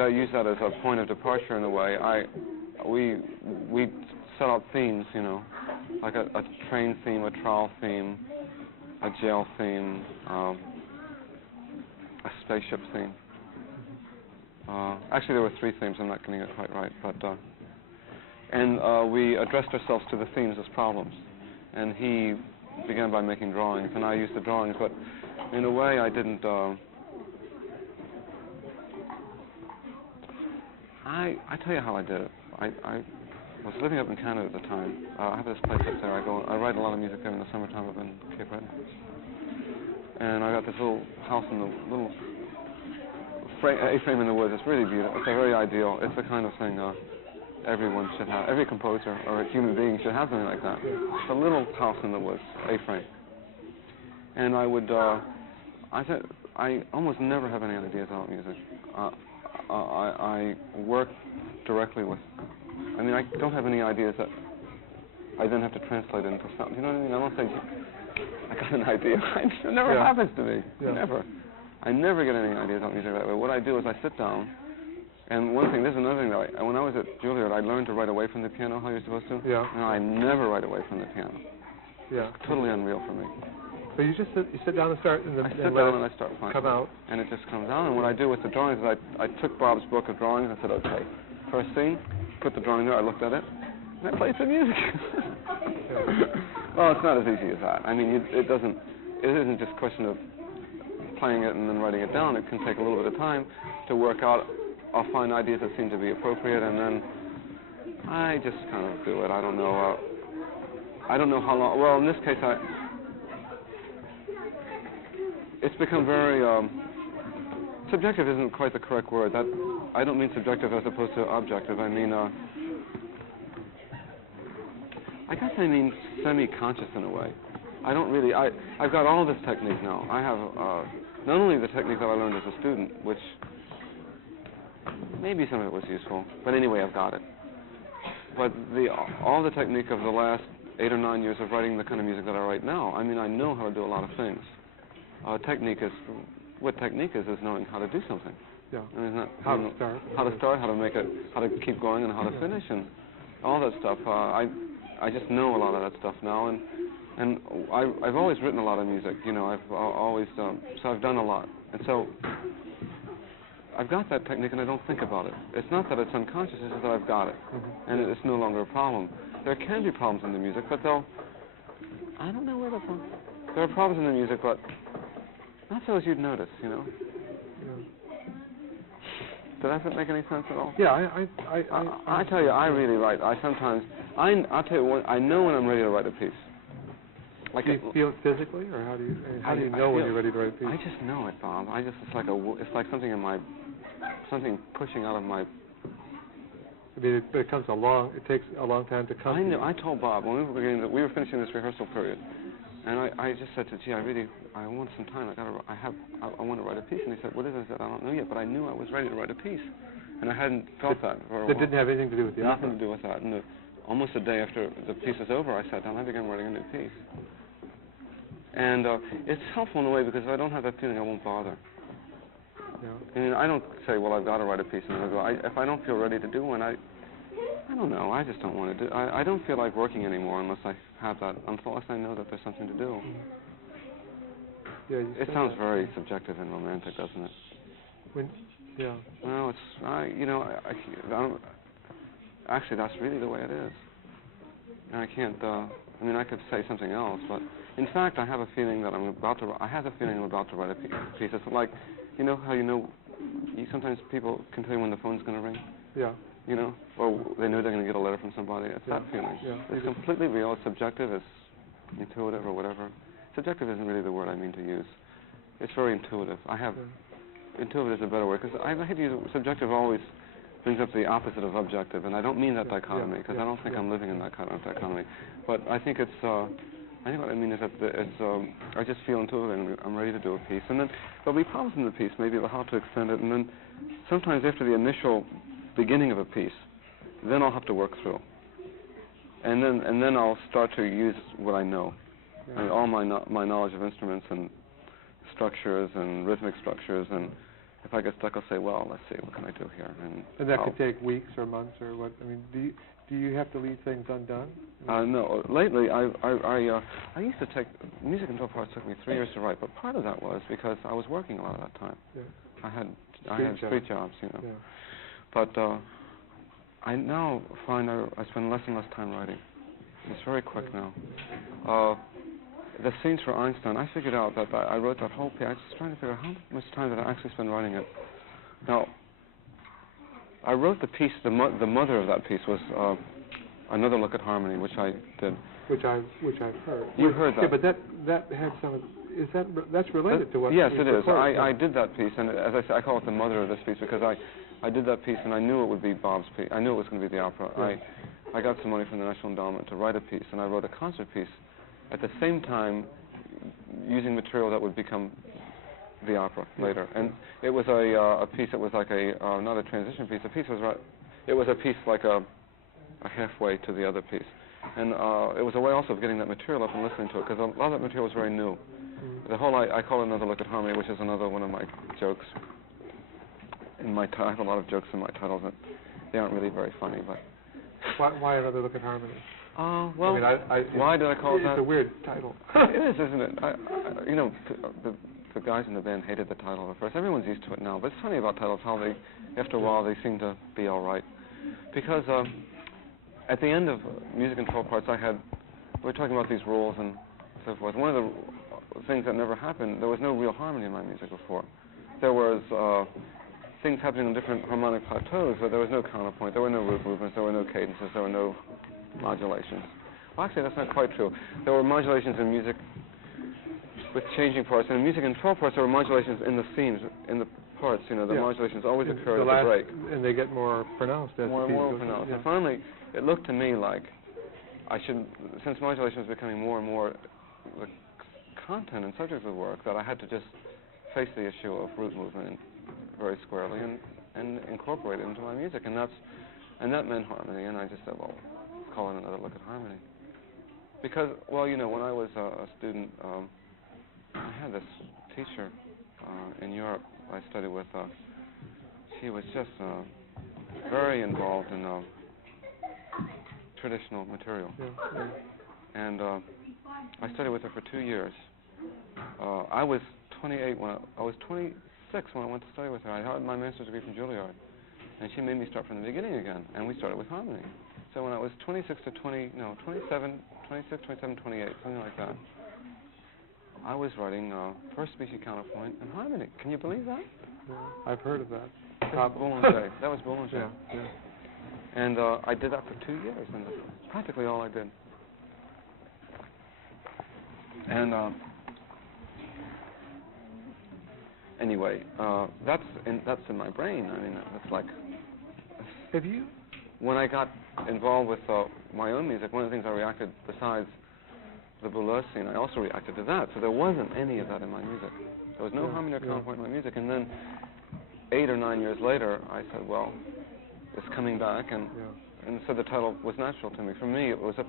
used that as a point of departure in a way. We set out themes, like a train theme, a trial theme, a jail theme, a spaceship theme. Actually, there were 3 themes. I'm not getting it quite right, but and we addressed ourselves to the themes as problems. And he began by making drawings, and I used the drawings, but in a way, I didn't. I tell you how I did it. I was living up in Canada at the time. I have this place up there. I write a lot of music there in the summertime up in Cape Breton. And I got this little house in the little A-frame in the woods. It's really beautiful. It's very ideal. It's the kind of thing everyone should have. Every composer or a human being should have something like that. It's a little house in the woods, A-frame. And I almost never have any ideas about music. I work directly with. I don't have any ideas that I then have to translate into something. You know what I mean? I don't say, I got an idea. It never happens to me. Never. I never get any ideas about music that way. What I do is I sit down, and there's another thing that when I was at Juilliard, I learned to write away from the piano how you're supposed to. Yeah. No, I never write away from the piano. Yeah. It's totally unreal for me. So you just sit down and start. I sit down and I start playing. Come out. And it just comes out. And what I do with the drawings is I took Bob's book of drawings and said, okay, first scene, put the drawing there, I looked at it, and I played some music. Well, it's not as easy as that. It isn't just a question of playing it and then writing it down. It can take a little bit of time to work out. I'll find ideas that seem to be appropriate, and then I just kind of do it. I don't know how long. Well, in this case, it's become very subjective. Isn't quite the correct word. That I don't mean subjective as opposed to objective. I mean, I guess I mean semi-conscious in a way. I don't really. I've got all this technique now. I have not only the technique that I learned as a student, which maybe some of it was useful, but anyway, I've got it. But all the technique of the last 8 or 9 years of writing the kind of music that I write now. I know how to do a lot of things. Technique is what technique is knowing how to do something. Yeah. And it's not How to start. How to start, how to make it, how to keep going, and how to finish, and all that stuff. I just know a lot of that stuff now, and I've always written a lot of music. You know, I've always so I've done a lot, and so I've got that technique, and I don't think about it. It's not that it's unconscious; it's just that I've got it, and it's no longer a problem. There can be problems in the music, but I don't know where they're from. There are problems in the music, but not so as you'd notice, you know. Yeah. Does that make any sense at all? Yeah, I tell you, I really write. I'll tell you what, I know when I'm ready to write a piece. Like, do you feel it physically, or how do you know when you're ready to write a piece? I just know it, Bob. It's like something in my, something pushing out of my. I mean, it takes a long time to come. I told Bob when we were finishing this rehearsal period, and I just said to gee, I want some time. I want to write a piece. And he said, what is it? I said, I don't know yet, but I knew I was ready to write a piece, and I hadn't felt that for a while. That didn't have anything to do with the opera? Nothing to do with that. And almost a day after the piece was over, I sat down. I began writing a new piece. And it's helpful in a way because if I don't have that feeling, I won't bother. Yeah. I mean, I don't say, well, I've got to write a piece, and I'll go. If I don't feel ready to do one, I don't know. I just don't want to do. I don't feel like working anymore unless I have that. Unless I know that there's something to do. Yeah. It sounds very subjective and romantic, doesn't it? Yeah. Well, it's I don't, actually that's really the way it is. And I can't. I mean, I could say something else, but in fact, I have a feeling that I have a feeling I'm about to write a piece. It's like, you know how sometimes people can tell you when the phone's going to ring. Yeah. You know, or they know they're going to get a letter from somebody. It's that feeling. Yeah. It's completely real. It's subjective. It's intuitive or whatever. Subjective isn't really the word I mean to use. It's very intuitive. Intuitive is a better word because I hate to use subjective. Always brings up the opposite of objective, and I don't mean that dichotomy because I don't think I'm living in that kind of dichotomy. But I think it's. I think what I mean is that I just feel intuitive and I'm ready to do a piece, and then there'll be problems in the piece, maybe about how to extend it, and then sometimes after the initial beginning of a piece, then I'll have to work through, and then I'll start to use what I know, I mean, all my knowledge of instruments and structures and rhythmic structures, and if I get stuck, I'll say, well, let's see, what can I do here? And that could take weeks or months or what? I mean, do you have to leave things undone? No. Lately, I used to take music and 12 parts. Took me 3 years to write, but part of that was because I was working a lot of that time. Yeah. I had street jobs, you know. Yeah. But I now find I spend less and less time writing. It's very quick now. The scenes for Einstein, I figured out that I wrote that whole piece. I was just trying to figure out how much time did I actually spend writing it. Now, I wrote the piece. The mother of that piece was Another Look at Harmony, which I did. Which I've heard. You heard that? Yeah, but that had some. That's related to what? Yes, it is. I did that piece, and as I say, I call it the mother of this piece because I did that piece, and I knew it would be Bob's piece. I knew it was going to be the opera. Yeah. I got some money from the National Endowment to write a piece, and I wrote a concert piece at the same time, using material that would become the opera later. And it was a piece that was like not a transition piece. It was a piece like a halfway to the other piece. And it was a way also of getting that material up and listening to it, because a lot of that material was very new. The whole, I call it Another Look at Harmony, which is another one of my jokes. I have a lot of jokes in my titles, and they aren't really very funny, but... Why Another Look at Harmony? Well, why did I call it that? It's a weird title. It is, isn't it? The guys in the band hated the title at first. Everyone's used to it now, but it's funny about titles, how they, after a while, they seem to be all right. Because at the end of Music in 12 Parts, we were talking about these rules and so forth. One of the things that never happened, there was no real harmony in my music before. There was things happening on different harmonic plateaus, but there was no counterpoint, there were no root movements, there were no cadences, there were no modulations. Well, actually, that's not quite true. There were modulations in music with changing parts, and in Music in 12 Parts, there were modulations in the themes, in the parts. The modulations always occurred at the break. And they get more pronounced as the piece more goes pronounced. Yeah. And finally, it looked to me like I should, since modulation was becoming more and more the content and subject of the work, that I had to just face the issue of root movement very squarely and incorporate it into my music, and that meant harmony. And I just said, well, call it Another Look at Harmony, because when I was a student, I had this teacher in Europe I studied with. She was just very involved in traditional material. And I studied with her for 2 years. I was 28 when I was 26 when I went to study with her. I had my master's degree from Juilliard, and she made me start from the beginning again, and we started with harmony. So when I was 26, 27, 28, something like that, I was writing first species counterpoint and harmony. Can you believe that? Yeah, I've heard of that. Boulanger. That was Boulanger. Yeah. And I did that for 2 years, and that's practically all I did. And anyway, that's in my brain. I mean, it's like. Have you? When I got involved with my own music, one of the things I reacted, besides the burlesque scene, I also reacted to that. So there wasn't any of that in my music. There was no harmony or counterpoint in my music. And then 8 or 9 years later, I said, well, it's coming back, and so the title was natural to me. For me, it was an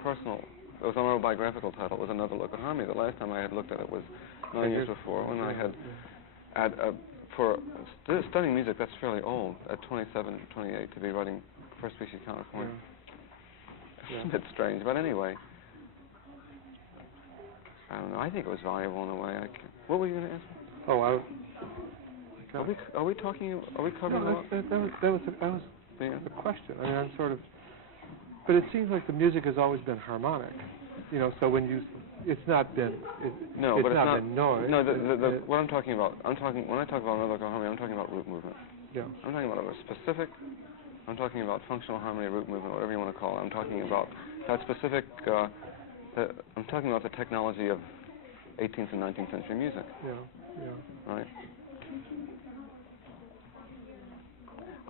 autobiographical title. It was another look at harmony. The last time I had looked at it was 9 years before, when I had, for studying music, that's fairly old, at 27, 28, to be writing first species counterpoint. It's a bit strange, but anyway, I don't know. I think it was valuable in a way. What were you going to ask me? Oh, are we talking? Are we covering? No, that was the question. I mean, I'm sort of. But it seems like the music has always been harmonic. You know, so when it's not been. It's not been noise. No, what I'm talking about. When I talk about melodic harmony, I'm talking about root movement. Yeah. I'm talking about a specific. I'm talking about functional harmony, root movement, whatever you want to call it. I'm talking about that specific. I'm talking about the technology of 18th and 19th century music. Yeah. Right.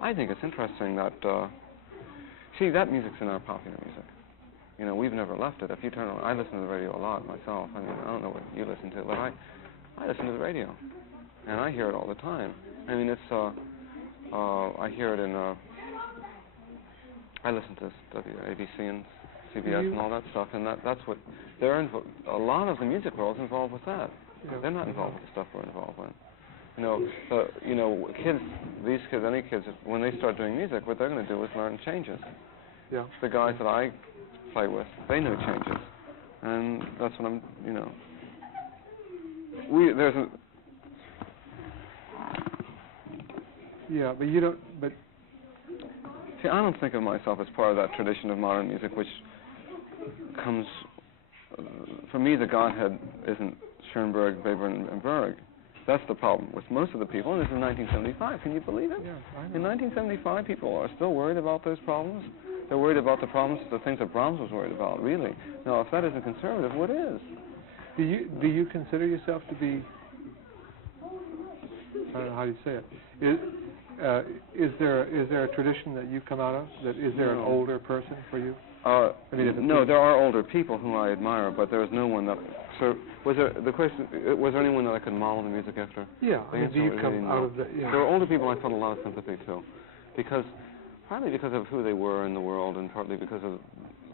I think it's interesting that. See, that music's in our popular music. You know, we've never left it. If you turn on, I listen to the radio a lot myself. I mean, I don't know what you listen to, but I listen to the radio, and I hear it all the time. I mean, it's I hear it in. I listen to ABC and CBS and all that stuff, and that's what a lot of the music world's involved with that. Yeah. They're not involved with the stuff we're involved with. Kids, any kids, when they start doing music, what they're going to do is learn changes. Yeah. The guys that I play with, they know changes, and that's what I'm. Yeah, but you don't. But see, I don't think of myself as part of that tradition of modern music, which comes. For me, the Godhead isn't Schoenberg, Weber, and Berg. That's the problem with most of the people, and this is 1975. Can you believe it? Yeah, I know. In 1975, people are still worried about those problems. They're worried about the problems, the things that Brahms was worried about, really. Now, if that isn't conservative, what is? Do you consider yourself to be, I don't know how you say it, is there a tradition that you come out of? Is there an older person for you? No, there are older people whom I admire, but there is no one that. So, was there anyone that I could model the music after? Yeah, do you come out of the? Yeah. There were older people I felt a lot of sympathy to, partly because of who they were in the world, and partly because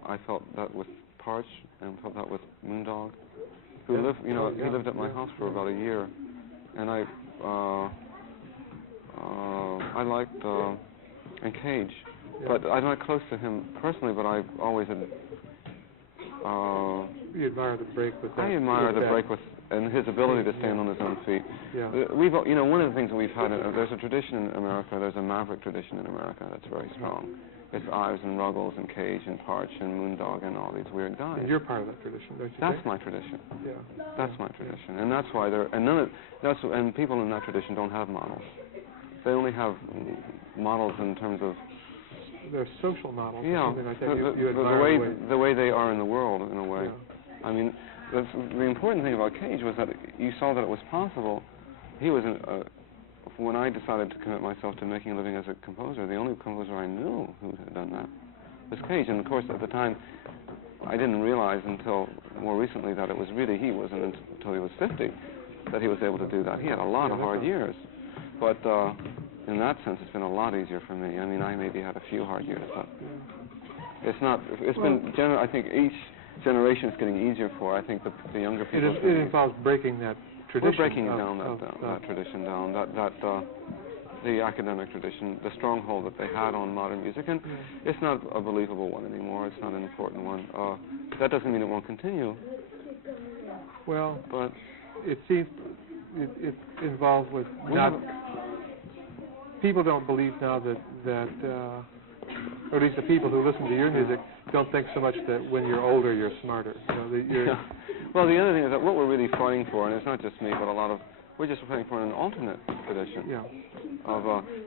I felt that with Parch, and felt that with Moondog, who lived. He lived at my house for about a year, and I liked and Cage. Yeah. But I'm not close to him personally, but I've always had. You admire the break with that. I admire the break with and his ability to stand on his own feet. Yeah. One of the things that we've had, there's a tradition in America. There's a maverick tradition in America that's very strong. It's Ives and Ruggles and Cage and Parch and Moondog and all these weird guys. And you're part of that tradition, don't you? That's my tradition. Yeah. That's my tradition, and that's why and people in that tradition don't have models. They only have models in terms of. They're social models. Yeah, or something like that. the way they are in the world, in a way. Yeah. I mean, the important thing about Cage was that you saw that it was possible. He was when I decided to commit myself to making a living as a composer, the only composer I knew who had done that was Cage. And of course, at the time, I didn't realize until more recently that it was really he wasn't until he was 50 that he was able to do that. He had a lot of hard years, but. In that sense, it's been a lot easier for me. I mean, I maybe had a few hard years, but it's not. I think each generation is getting easier for. I think the younger people. It involves breaking that tradition. We're breaking down that tradition down, the academic tradition, the stronghold that they had on modern music, and it's not a believable one anymore. It's not an important one. That doesn't mean it won't continue. Well, but it seems it's involved with not. People don't believe now that or at least the people who listen to your music don't think so much that when you're older you're smarter. You know, that you're Well, the other thing is that what we're really fighting for, and it's not just me, but we're just fighting for an alternate tradition. Yeah.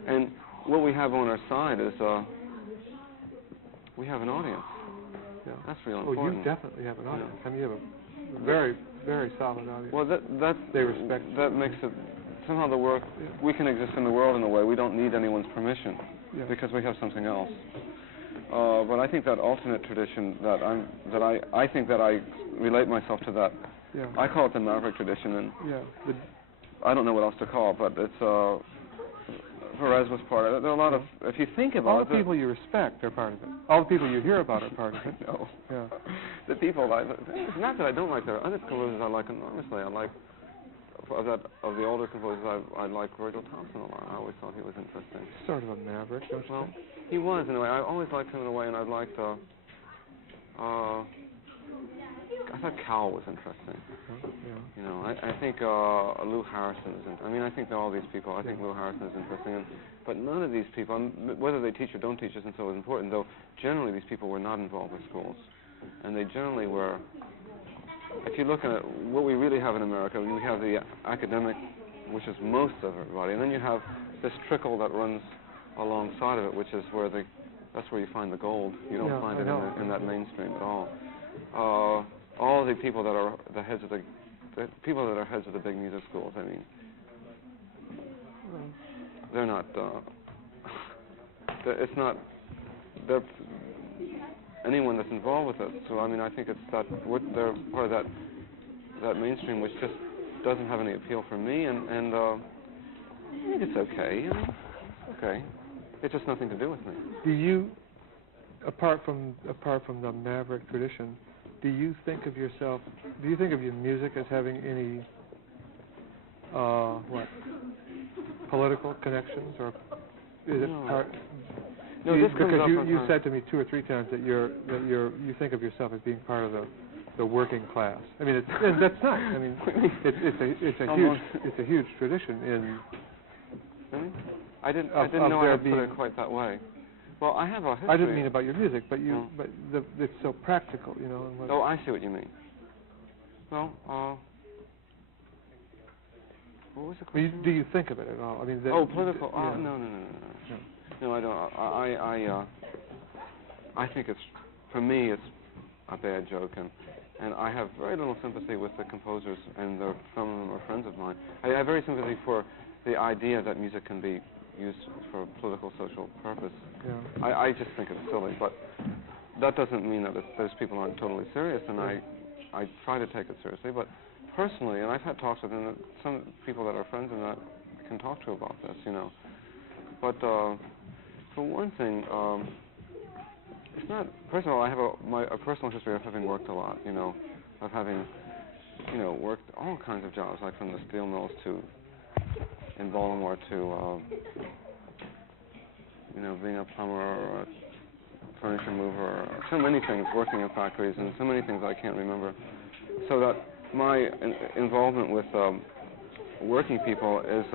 And what we have on our side is we have an audience. Yeah. That's real important. You definitely have an audience. I mean, you have a very, very solid audience. Well, they respect. That makes it somehow the work. We can exist in the world in a way. We don't need anyone's permission because we have something else. But I think that alternate tradition I think that I relate myself to that. Yeah. I call it the Maverick tradition, and I don't know what else to call it, but it's Perez was part of it. There are a lot of, if you think about it, all the people you respect are part of it. All the people you hear about are part of it. No. Yeah. The people it's not that I don't like their other composers. I like enormously. I like of the older composers. I like Virgil Thompson a lot. I always thought he was interesting. Sort of a maverick, don't you think? He was in a way. I always liked him in a way, and I liked. I thought Cowell was interesting. Yeah. You know, I think Lou Harrison is. I think all these people. I think Lou Harrison is interesting, but none of these people, whether they teach or don't teach, isn't so important. Though generally these people were not involved with schools, and they generally were. If you look at what we really have in America, we have the academic, which is most of everybody, and then you have this trickle that runs alongside of it, which is that's where you find the gold. You don't find it in that mainstream at all. All the people that are the heads of the people that are heads of the big music schools. I mean, they're not. It's not. They're anyone that's involved with it. So I think it's that they're part of that mainstream, which just doesn't have any appeal for me, and I think it's okay. Okay, it's just nothing to do with me. Do you, apart from the Maverick tradition, do you think of your music as having any political connections, or is it part? No, because you said to me 2 or 3 times that you think of yourself as being part of the working class. I mean, that's nice. I mean, it's a huge tradition in. Really? I didn't know I had put it quite that way. Well, I have a history. I didn't mean about your music, but it's so practical, you know. Oh, I see what you mean. Well, what was the question? Do you think of it at all? I mean, political. No. No, I don't. I think for me, it's a bad joke, and I have very little sympathy with the composers, and some of them are friends of mine. I have very sympathy for the idea that music can be used for political, social purpose. Yeah. I just think it's silly, but that doesn't mean that those people aren't totally serious, and I try to take it seriously. But personally, and I've had talks with them, some people that are friends and that I can talk to about this, you know. But for one thing, it's not. First of all, I have a personal history of having worked a lot, you know, of having, worked all kinds of jobs, like from the steel mills in Baltimore to, being a plumber or a furniture mover, or so many things, working in factories, and so many things I can't remember. So that my involvement with working people is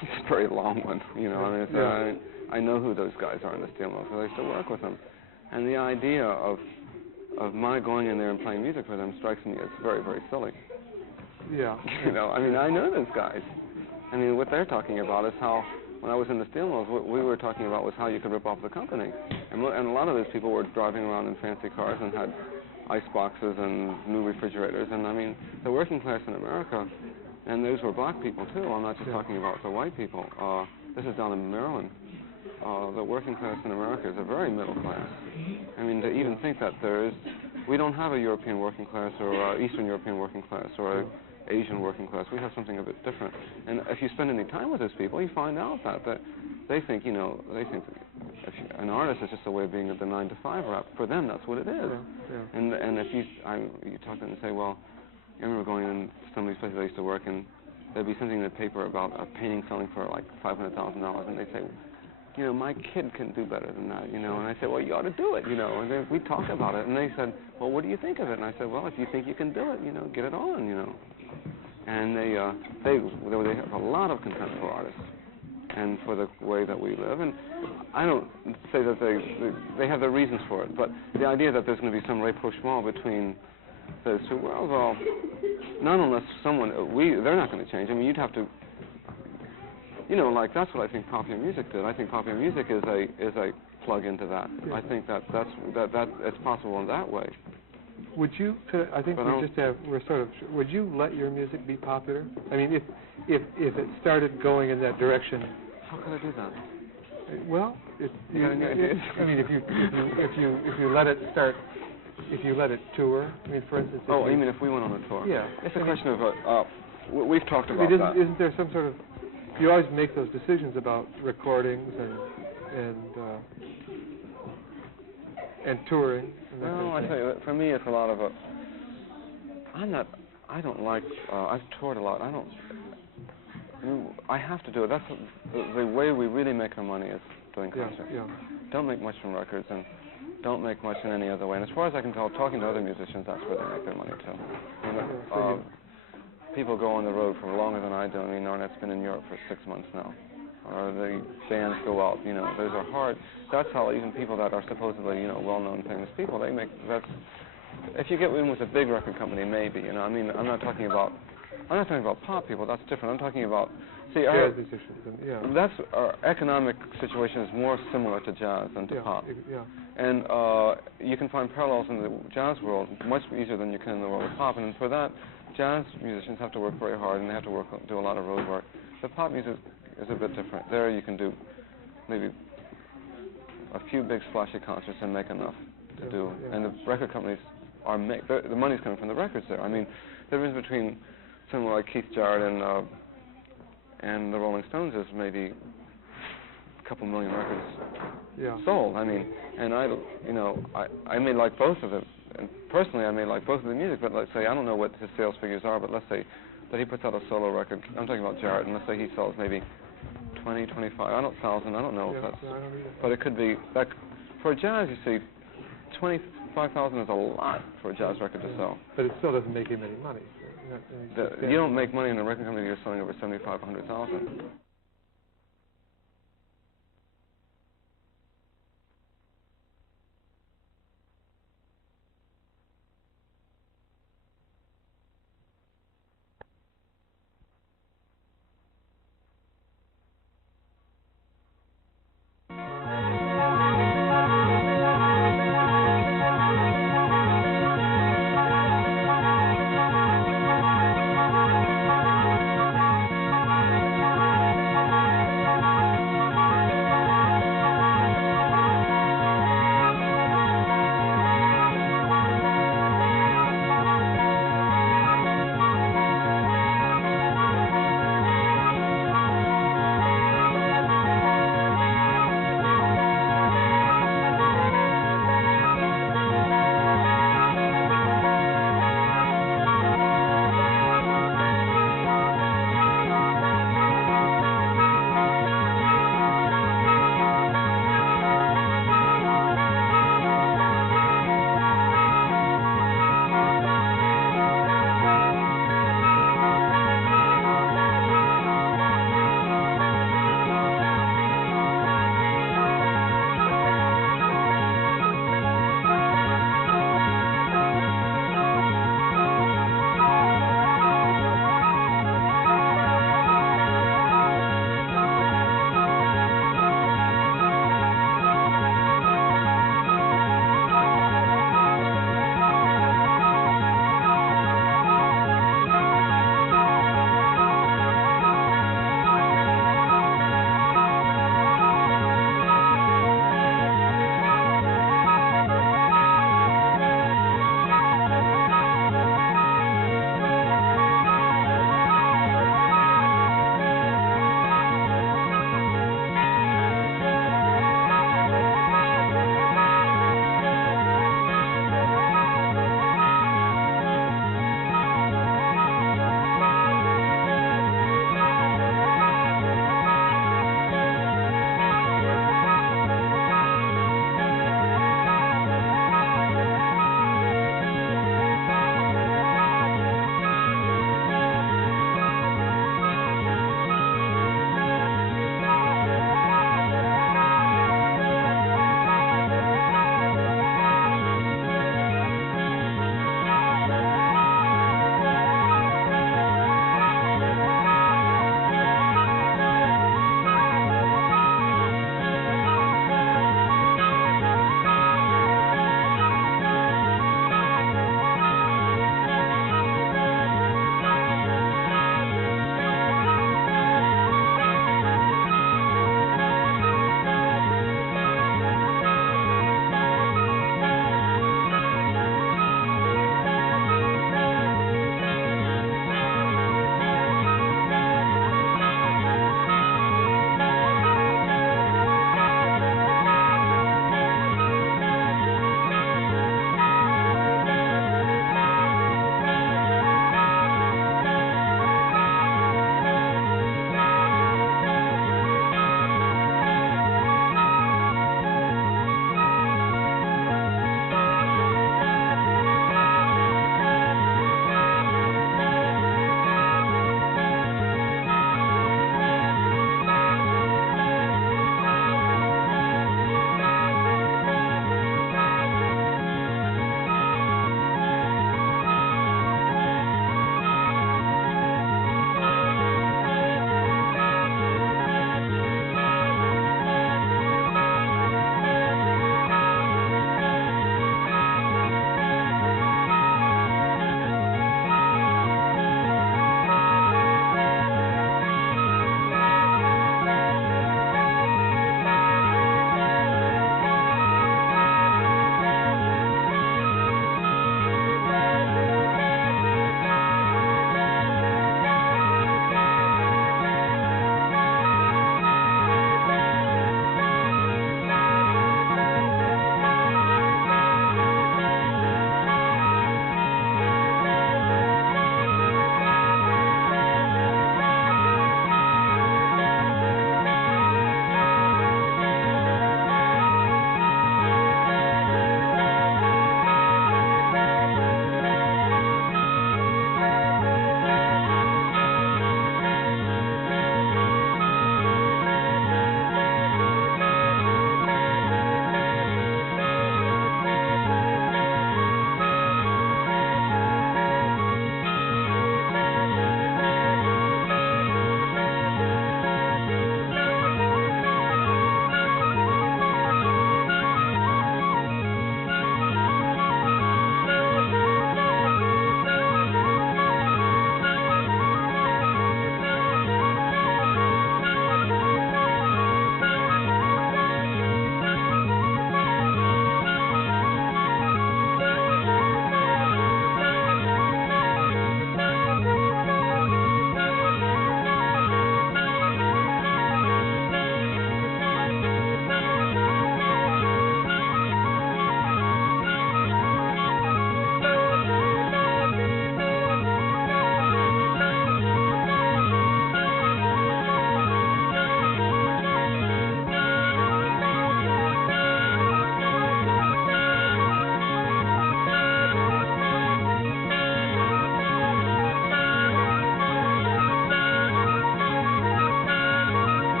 it's a very long one, you know. I know who those guys are in the steel mills, because I used to work with them. And the idea of my going in there and playing music for them strikes me as very, very silly. Yeah. I know those guys. What they're talking about is how, when I was in the steel mills, what we were talking about was how you could rip off the company. And a lot of those people were driving around in fancy cars and had ice boxes and new refrigerators. And the working class in America, and those were black people too. I'm not just talking about the white people. This is down in Maryland. The working class in America is a very middle class. To even think that we don't have a European working class or Eastern European working class or Asian working class. We have something a bit different. And if you spend any time with those people, you find out that they think, if an artist is just a way of being at the 9-to-5 rap. For them, that's what it is. Yeah. And if you talk to them and say, well, I remember going in some of these places I used to work in, there'd be something in the paper about a painting selling for like $500,000, and they'd say, you know, my kid can do better than that, you know. And I said, well, you ought to do it, you know. And then we talked about it, and they said, well, what do you think of it? And I said, well, if you think you can do it, you know, get it on, you know. And they have a lot of contempt for artists and for the way that we live. And I don't say that they have their reasons for it, but the idea that there's going to be some rapprochement between those two worlds, well, not unless they're not going to change. I mean, you'd have to, you know, like that's what I think popular music did. I think popular music is a plug into that. Yeah. I think that it's possible in that way. Would you? I think would you let your music be popular? I mean, if it started going in that direction. How could I do that? Well, You got any ideas? I mean, if you let it start, if you let it tour. I mean, for instance. Oh, you mean if we went on a tour? Yeah. It's a question of we've talked about that. Isn't there some sort of? You always make those decisions about recordings and touring. And that No, kind I of tell you, for me, it's a lot of a. I don't like. I've toured a lot. I have to do it. That's the way we really make our money is doing concerts. Yeah. Don't make much from records and don't make much in any other way. And as far as I can tell, talking to other musicians, that's where they make their money too. You know, people go on the road for longer than I do. I mean, Arnett's been in Europe for 6 months now. Or the bands go out, you know, those are hard. That's how even people that are supposedly, you know, well-known, famous people, they make, if you get in with a big record company, maybe, you know, I mean, I'm not talking about pop people, that's different. I'm talking about, jazz musicians, yeah. Our economic situation is more similar to jazz than to pop. Yeah. And you can find parallels in the jazz world much easier than you can in the world of pop. And for that, jazz musicians have to work very hard and they have to do a lot of road work. The pop music is a bit different. There you can do maybe a few big splashy concerts and make enough to do. Yeah. And the record companies the money's coming from the records there. I mean, the difference between someone like Keith Jarrett and the Rolling Stones is maybe a couple million records sold. I mean, and I may like both of them. And personally, I may like both of the music, but let's say, I don't know what his sales figures are, but let's say that he puts out a solo record. I'm talking about Jarrett, and let's say he sells maybe 20, 25, thousand. I don't know if that's, but it could be, like, for jazz, you see, 25,000 is a lot for a jazz record to sell. But it still doesn't make him any money. You don't make money in a record company if you're selling over 75, 100,000.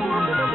Thank you.